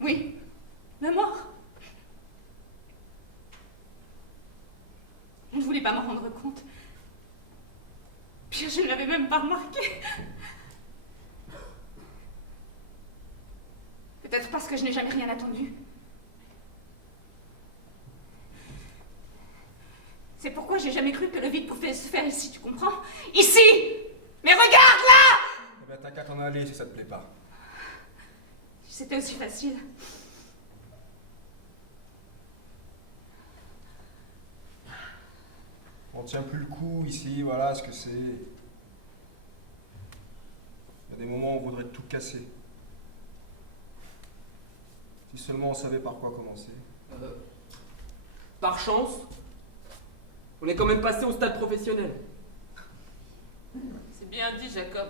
Oui, la mort. Je ne voulais pas m'en rendre compte. Puis je ne l'avais même pas remarqué. Peut-être parce que je n'ai jamais rien attendu. C'est pourquoi j'ai jamais cru que le vide pouvait se faire ici, tu comprends? Ici! Mais regarde là! Eh ben t'as qu'à t'en aller si ça te plaît pas. c'était aussi facile. On tient plus le coup ici, voilà ce que c'est. Il y a des moments où on voudrait tout casser. Si seulement on savait par quoi commencer. Par chance, on est quand même passé au stade professionnel. C'est bien dit, Jacob.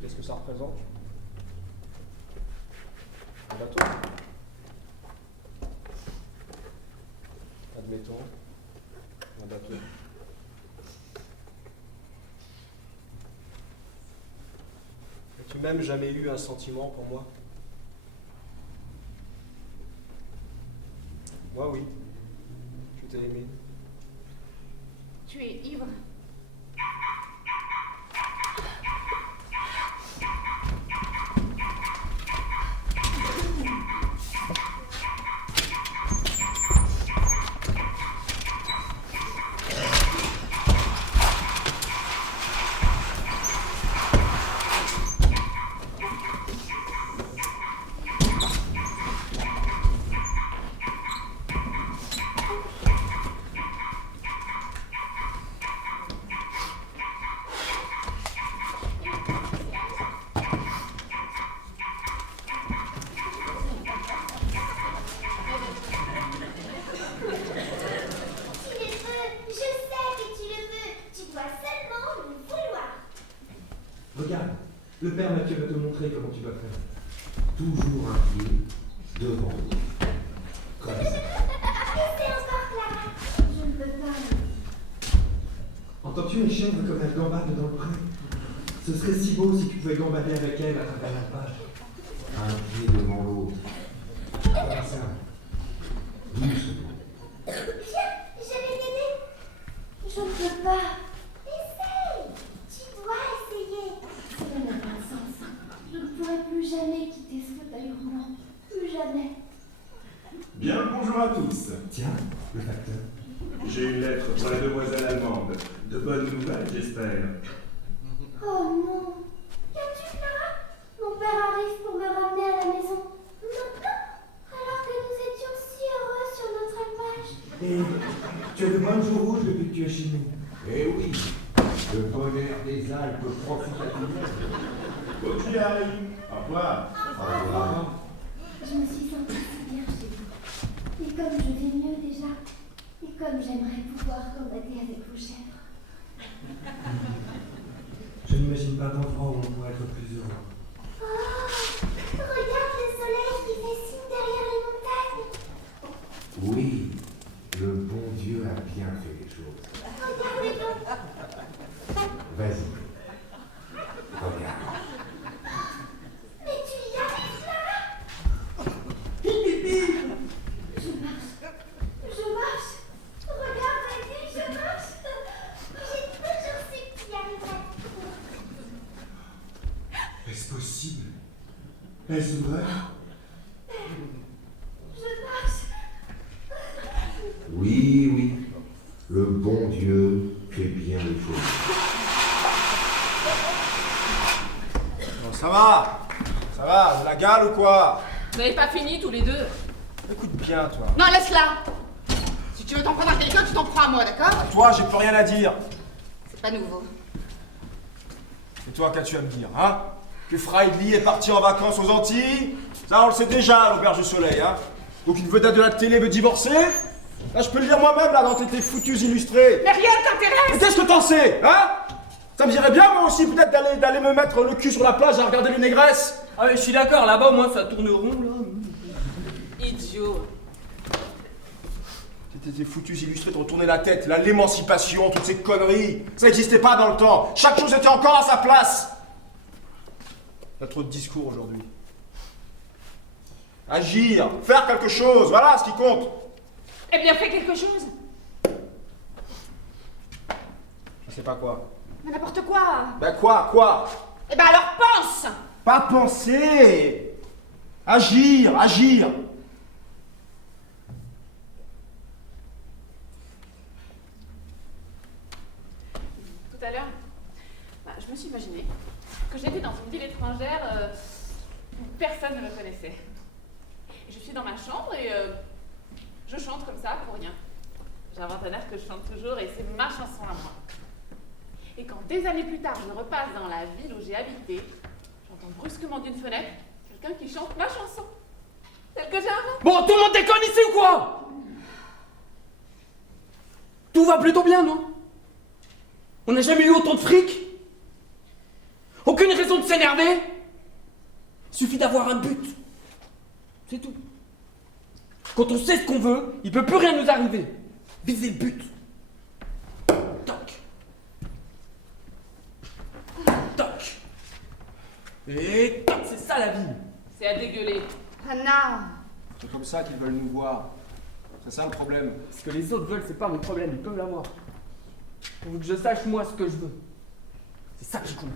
Qu'est-ce que ça représente? Un bateau? Admettons. Un bateau. As-tu même jamais eu un sentiment pour moi? Moi, oui. Je t'ai aimé. Tu es ivre. Regarde, le père Mathieu va te montrer comment tu vas faire. Toujours un pied devant l'autre. Comme ça. Arrêtez encore, Clara. Je ne peux pas. Entends-tu une chèvre comme elle gambade dans le pré? Ce serait si beau si tu pouvais gambader avec elle à travers la page. Un pied devant l'autre. Comme ça. Doucement. Viens, je vais t'aider. Je ne peux pas. Essaye. Tu dois essayer. Ça n'a pas de sens. Je ne pourrai plus jamais quitter ce fauteuil roulant. Plus jamais. Bien, bonjour à tous. Tiens, le facteur. J'ai une lettre pour la demoiselle allemande. De bonnes nouvelles, j'espère. Oh non. Qu'as-tu, Clara? Mon père arrive pour me ramener à la maison. Maintenant, alors que nous étions si heureux sur notre alpage. Et tu as de bonnes jours rouges depuis que tu es chez nous. Eh oui, le bonheur des Alpes profite à tout le monde. Faut que j'y aille. Au revoir. Au revoir. Je me suis sentie si bien chez vous. Et comme je vais mieux déjà, et comme j'aimerais pouvoir combattre avec vos chèvres. Je n'imagine pas d'endroit où on pourrait être plus heureux. Oh, regarde le soleil qui fait signe derrière les montagnes. Oui, le bon Dieu a bien fait les choses. Regardez donc. Vas-y, regarde. Mais tu y arrives, Clara. Je marche. Je marche. Regarde, Maggie, je marche. J'ai toujours su que tu y arriverais. Est-ce possible? Est-ce vrai? Je marche. Oui, oui, le bon Dieu fait bien les choses. Bon, ça va, de la gale ou quoi? Vous n'avez pas fini tous les deux? Écoute bien, toi. Non, laisse-la. Si tu veux t'en prendre à quelqu'un, tu t'en prends à moi, d'accord? Toi, j'ai plus rien à dire. C'est pas nouveau. Et toi, qu'as-tu à me dire, hein? Que Friedli est parti en vacances aux Antilles? Ça, on le sait déjà à l'Auberge du Soleil, hein? Donc une vedette de la télé veut divorcer? Là, je peux le dire moi-même, là, dans tes foutus illustrés. Mais rien ne t'intéresse. Mais qu'est-ce que t'en sais, hein? Ça me dirait bien, moi aussi, peut-être d'aller me mettre le cul sur la plage à regarder les négresses. Ah mais je suis d'accord, là-bas au moins ça tourne rond là. Idiot. Tes foutus illustrés te retourner la tête, là, l'émancipation, toutes ces conneries. Ça n'existait pas dans le temps. Chaque chose était encore à sa place. Il y a trop de discours aujourd'hui. Agir, faire quelque chose, voilà ce qui compte. Eh bien, fais quelque chose. C'est pas quoi? Mais n'importe quoi. Ben quoi? Eh ben alors pense. Pas penser! Agir! Tout à l'heure, je me suis imaginé que j'étais dans une ville étrangère où personne ne me connaissait. Et je suis dans ma chambre et je chante comme ça pour rien. J'invente un air que je chante toujours et c'est ma chanson à moi. Et quand des années plus tard, je repasse dans la ville où j'ai habité, j'entends brusquement d'une fenêtre quelqu'un qui chante ma chanson. Celle que j'ai inventée. Bon, tout le monde déconne ici ou quoi? Tout va plutôt bien, non? On n'a jamais eu autant de fric? Aucune raison de s'énerver? Suffit d'avoir un but. C'est tout. Quand on sait ce qu'on veut, il peut plus rien nous arriver. Visez le but. Toc. Toc. Et toc, c'est ça la vie. C'est à dégueuler. Anna. C'est comme ça qu'ils veulent nous voir. C'est ça le problème. Ce que les autres veulent, c'est pas mon problème, ils peuvent l'avoir. Pour que je sache moi ce que je veux. C'est ça qui compte.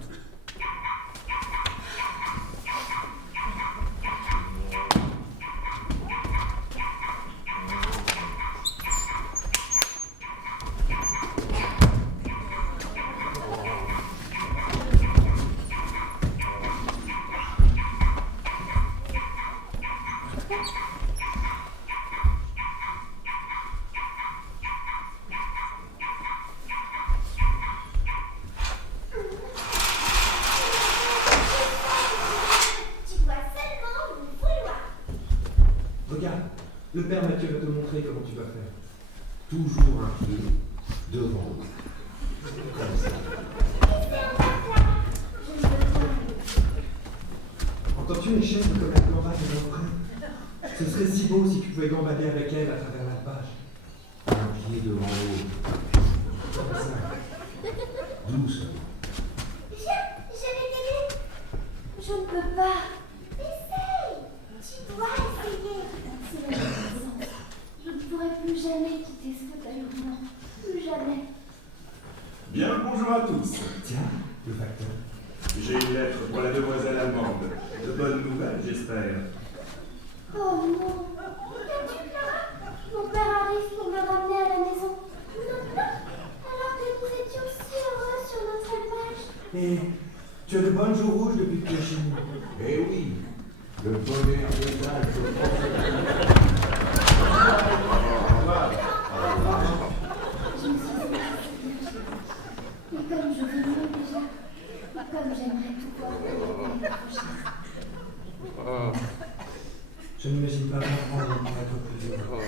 Regarde, le père Mathieu va te montrer comment tu vas faire. Toujours un pied devant. Comme ça. Entends-tu une chaise comme elle gambade dans le pré? Ce serait si beau si tu pouvais gambader avec elle à travers l'alpage. Un pied devant l'autre. Comme ça. Doucement. Je vais t'aider. Je ne peux pas. Essaye. Tu dois essayer. C'est la présence. Je ne pourrai plus jamais quitter ce fauteuil roulant. Plus jamais. Bien, bonjour à tous. Tiens, le facteur. J'ai une lettre pour la demoiselle allemande. De bonnes nouvelles, j'espère. Oh non. Qu'as-tu, Clara? Mon père arrive pour me ramener à la maison. Non, non. Alors que nous étions si heureux sur notre alpage. Et tu as de bonnes joues rouges depuis que tu es chez nous. Eh oui, le bonheur des Alpes. Je me suis et comme je veux mieux déjà, comme j'aimerais tout voir l'année prochaine. Je n'imagine pas comprendre pour être plus heureux.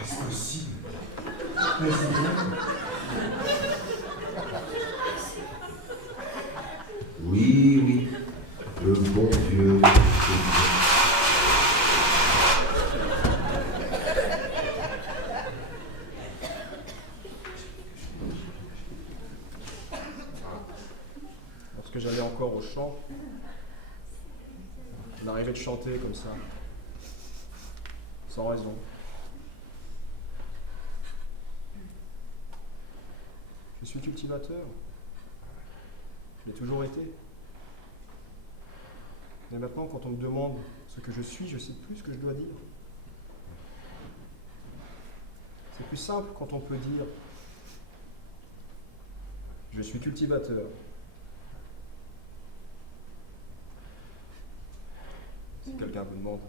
Est-ce possible? Vas-y, viens. Oui, le bon Dieu. Lorsque j'allais encore au chant, il m'arrivait de chanter comme ça, sans raison. Je suis cultivateur. Je l'ai toujours été. Mais maintenant, quand on me demande ce que je suis, je ne sais plus ce que je dois dire. C'est plus simple quand on peut dire « Je suis cultivateur ». Si quelqu'un me demande.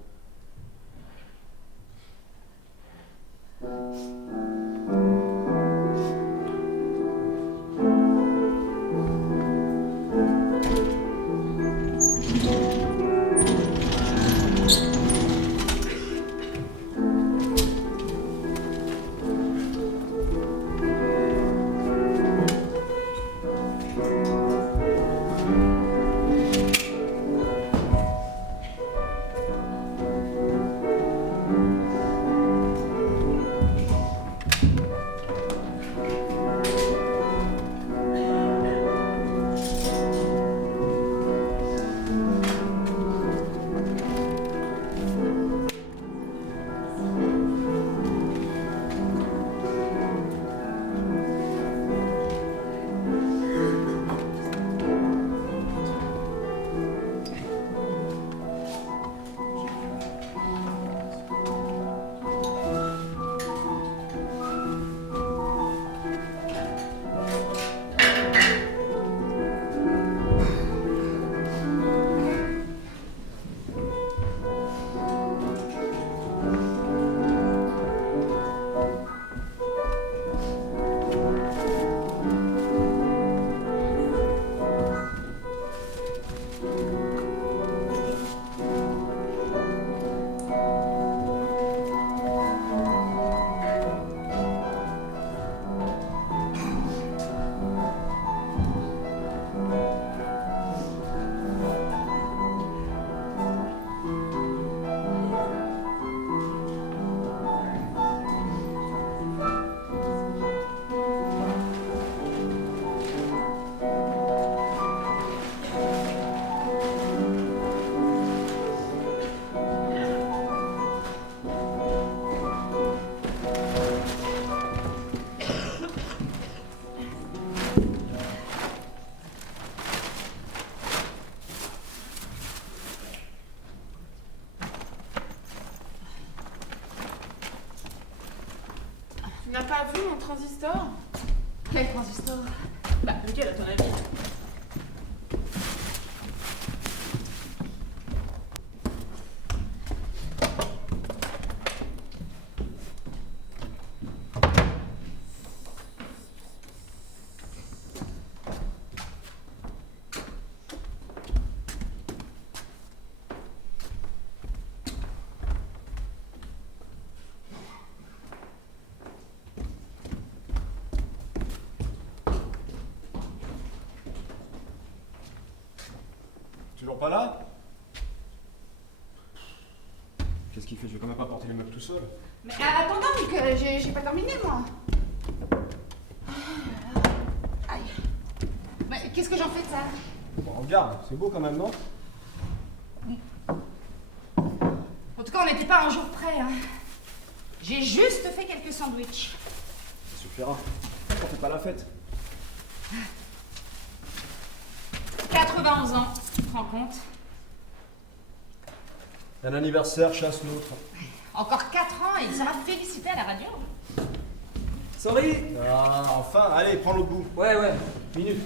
n'as pas vu mon transistor? Quel transistor? Bah, lequel à ton avis? Toujours pas là? Qu'est-ce qu'il fait? Je vais quand même pas porter les meubles tout seul. Mais attends donc, j'ai pas terminé moi. Aïe. Mais qu'est-ce que j'en fais de ça? Bon, regarde, c'est beau quand même, non? En tout cas, on n'était pas un jour près. Hein. J'ai juste fait quelques sandwichs. Ça suffira. On fait pas la fête. 91 ans, tu te rends compte? Un anniversaire chasse l'autre. Encore 4 ans et il sera félicité à la radio. Sorry. Ah, enfin, allez, prends l'autre bout. Ouais, minute.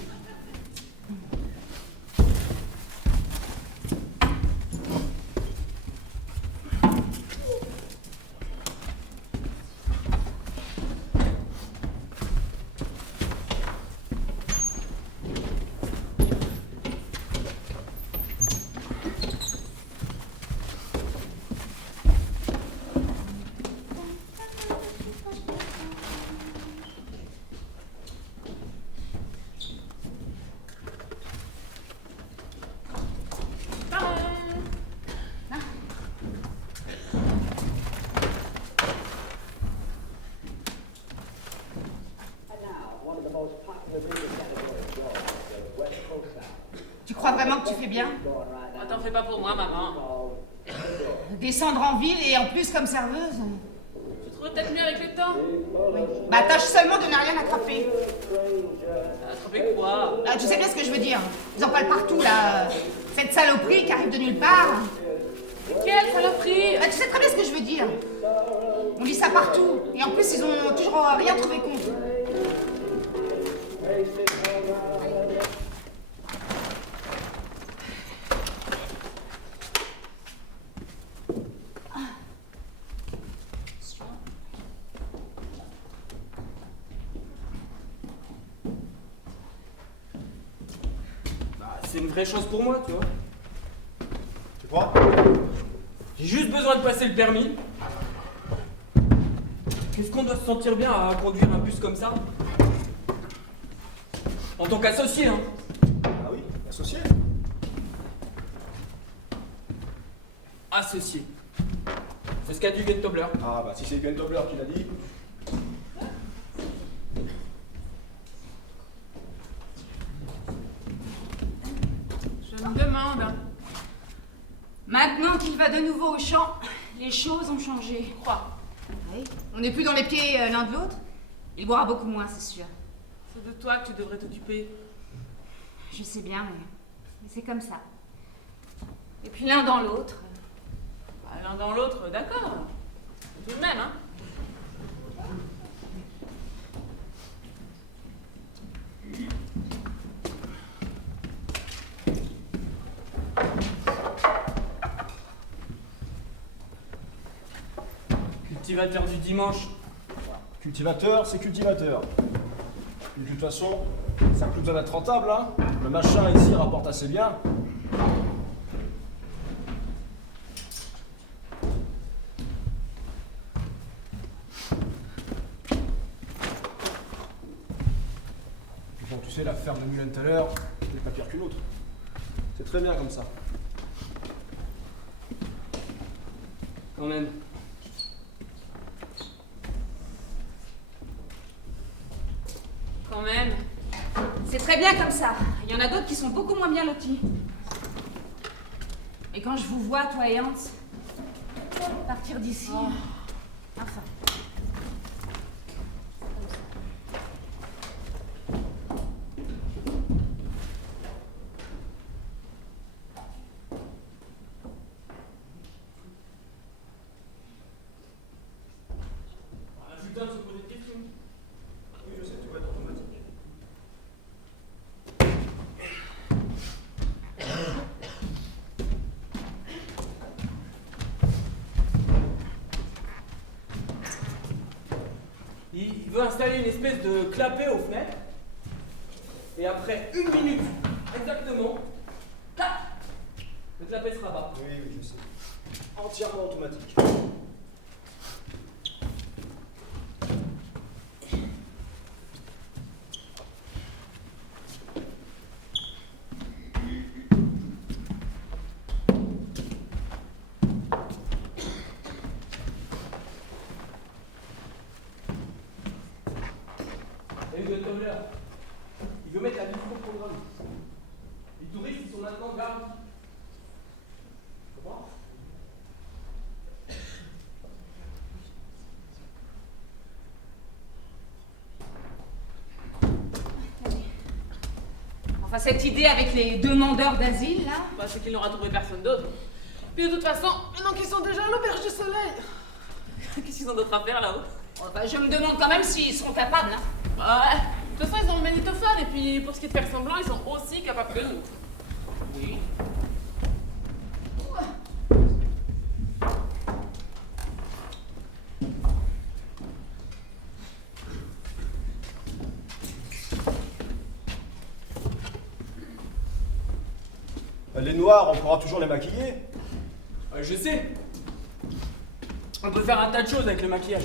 Tu crois vraiment que tu fais bien? Ah, t'en fais pas pour moi, maman. Descendre en ville et en plus comme serveuse? Tu trouves peut-être mieux avec le temps? Bah tâche seulement de ne rien attraper. Attraper quoi? Ah, tu sais bien ce que je veux dire. Ils en parlent partout là. Cette saloperie qui arrive de nulle part. Quelle saloperie? Ah, tu sais très bien ce que je veux dire. On lit ça partout. Et en plus, ils ont toujours rien trouvé contre. C'est une vraie chance pour moi, tu vois. Tu crois? J'ai juste besoin de passer le permis. Qu'est-ce qu'on doit se sentir bien à conduire un bus comme ça? En tant qu'associé, hein. Ah oui, associé. Associé. C'est ce qu'a dit Gwen Tobler. Ah bah si c'est Gwen Tobler qui l'a dit. Je me demande. Maintenant qu'il va de nouveau au champ, les choses ont changé. Quoi? Oui. On n'est plus dans les pieds l'un de l'autre. Il boira beaucoup moins, c'est sûr. C'est de toi que tu devrais t'occuper. Je sais bien, mais c'est comme ça. Et puis l'un dans l'autre. Bah, l'un dans l'autre, d'accord. Tout de même, hein. Cultivateur du dimanche. Cultivateur, c'est cultivateur. Et de toute façon, ça a plus besoin d'être rentable, hein. Le machin ici rapporte assez bien. Bon, tu sais, la ferme de Mühlenthaler, c'est pas pire qu'une autre. C'est très bien comme ça. Quand même. Quand même. C'est très bien comme ça. Il y en a d'autres qui sont beaucoup moins bien lotis. Et quand je vous vois, toi et Hans, partir d'ici... Enfin... Ah, putain de se poser de questions. veut installer une espèce de clapet aux fenêtres. Et après 1 minute exactement, clac, le clapet se rabat. Oui, oui, je sais. Entièrement automatique. Et le Tumblr, il veut mettre la vie au programme. Les touristes, ils sont maintenant garantis. Tu comprends? Enfin, cette idée avec les demandeurs d'asile, là. Bah, c'est qu'il n'aura trouvé personne d'autre. Puis de toute façon, maintenant qu'ils sont déjà à l'auberge du soleil, qu'est-ce qu'ils ont d'autre à faire là-haut? Enfin, je me demande quand même s'ils seront capables, hein. Bah ouais. De toute façon, ils ont le magnétophone, et puis pour ce qui est de faire semblant, ils sont aussi capables que nous. Oui. Les noirs, on pourra toujours les maquiller. Je sais. On peut faire un tas de choses avec le maquillage.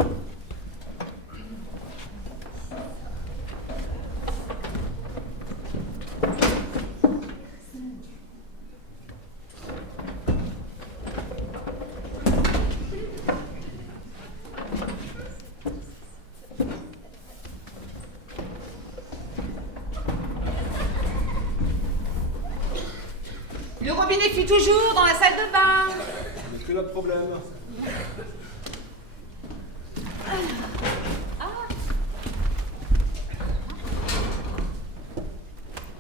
Le robinet fut toujours dans la salle de bain. C'est que notre problème.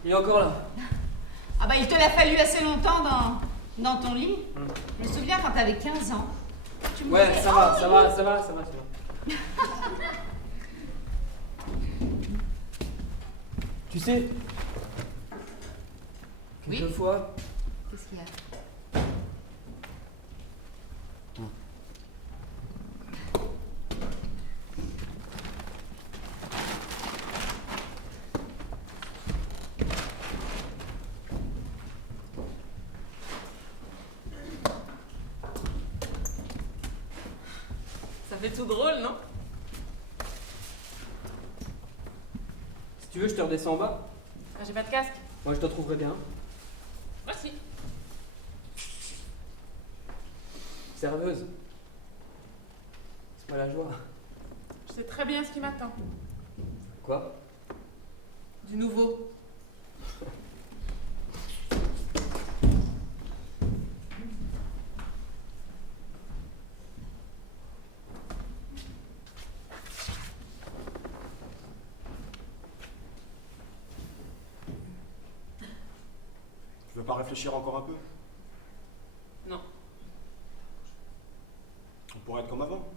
Il est encore là. Ah bah il te l'a fallu assez longtemps dans ton lit. Je me souviens quand t'avais 15 ans. Tu me Ouais, disais, ça oh, va, ça va, ça va, ça va, ça va. Tu sais, Oui. quelquefois, Qu'est-ce qu'il y a? Ça fait tout drôle, non? si tu veux, je te redescends en bas. Ah, j'ai pas de casque. Moi, je te trouverai bien. Merci. Serveuse. C'est pas la joie. Je sais très bien ce qui m'attend. Quoi? Du nouveau. Tu veux pas réfléchir encore un peu? Non. On pourrait être comme avant.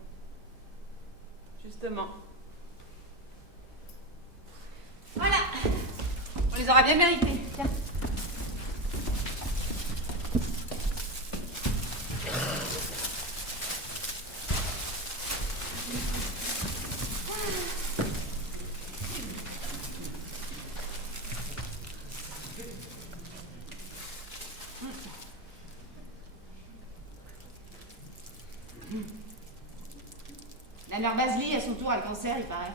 Justement. Voilà. On les aura bien mérités. Tiens. La mère Basely, à son tour, a le cancer, il paraît.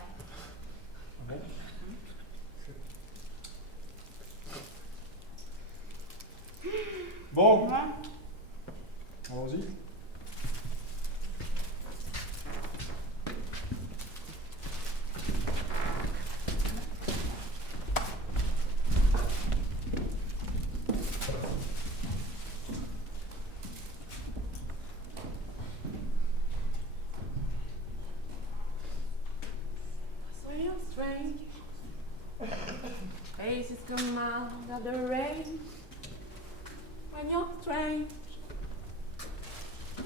Bon, Ouais. allons-y. So you're strange. Faces come out of the rain. When you're strange.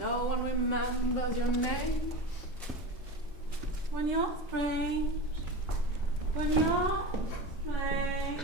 No one remembers your name. When you're strange. When you're strange.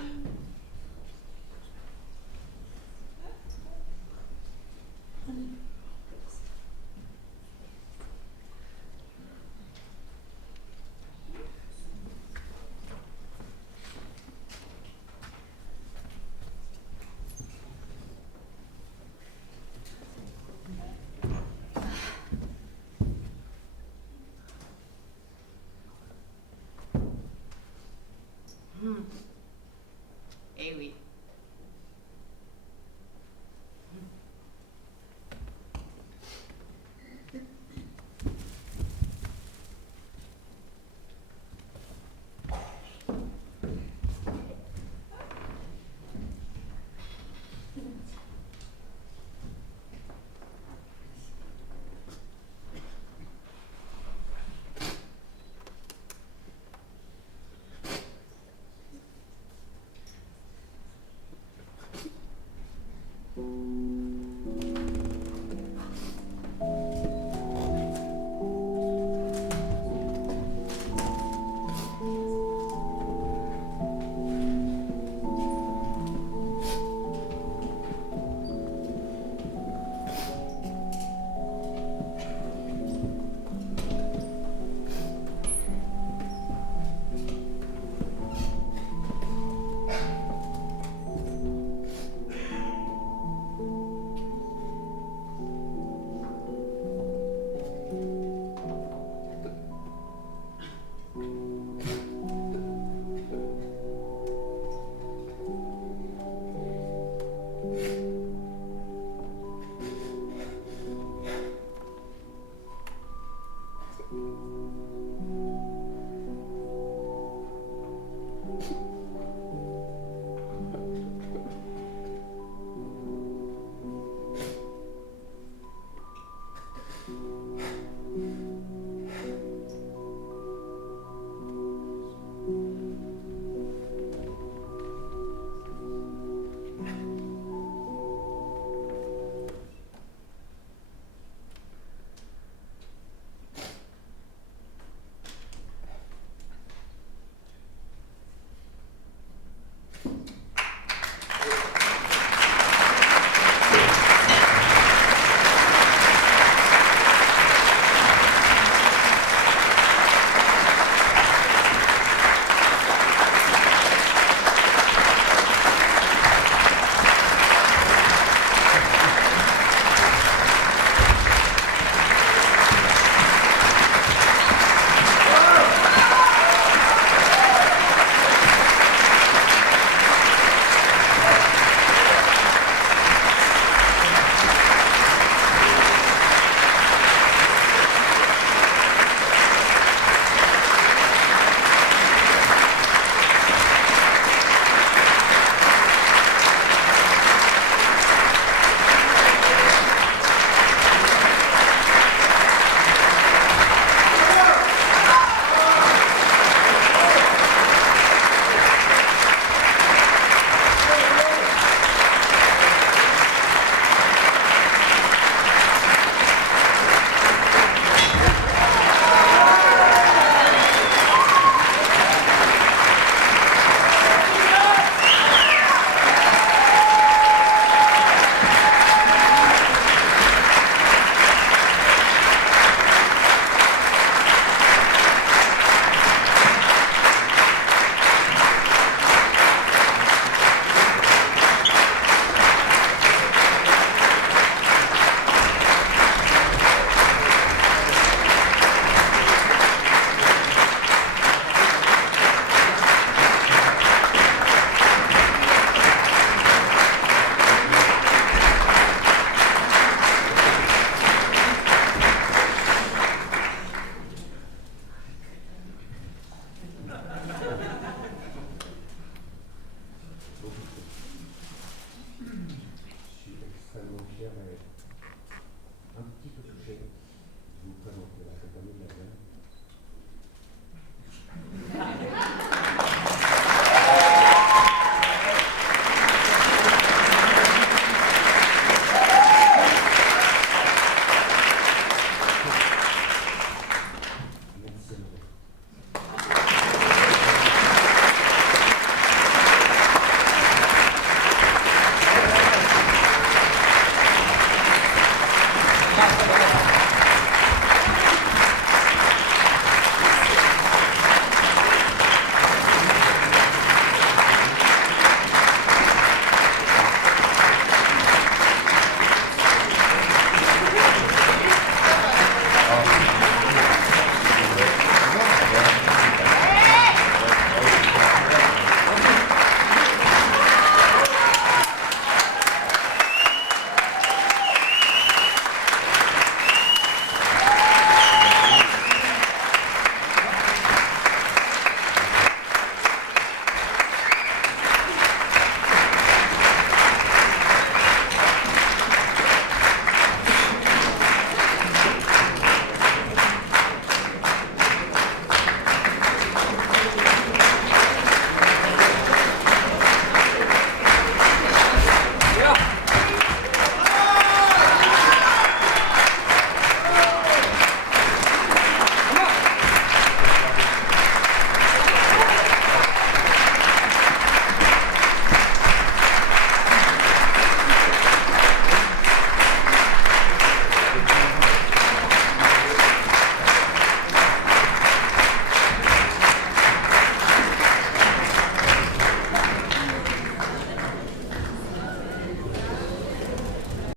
oui.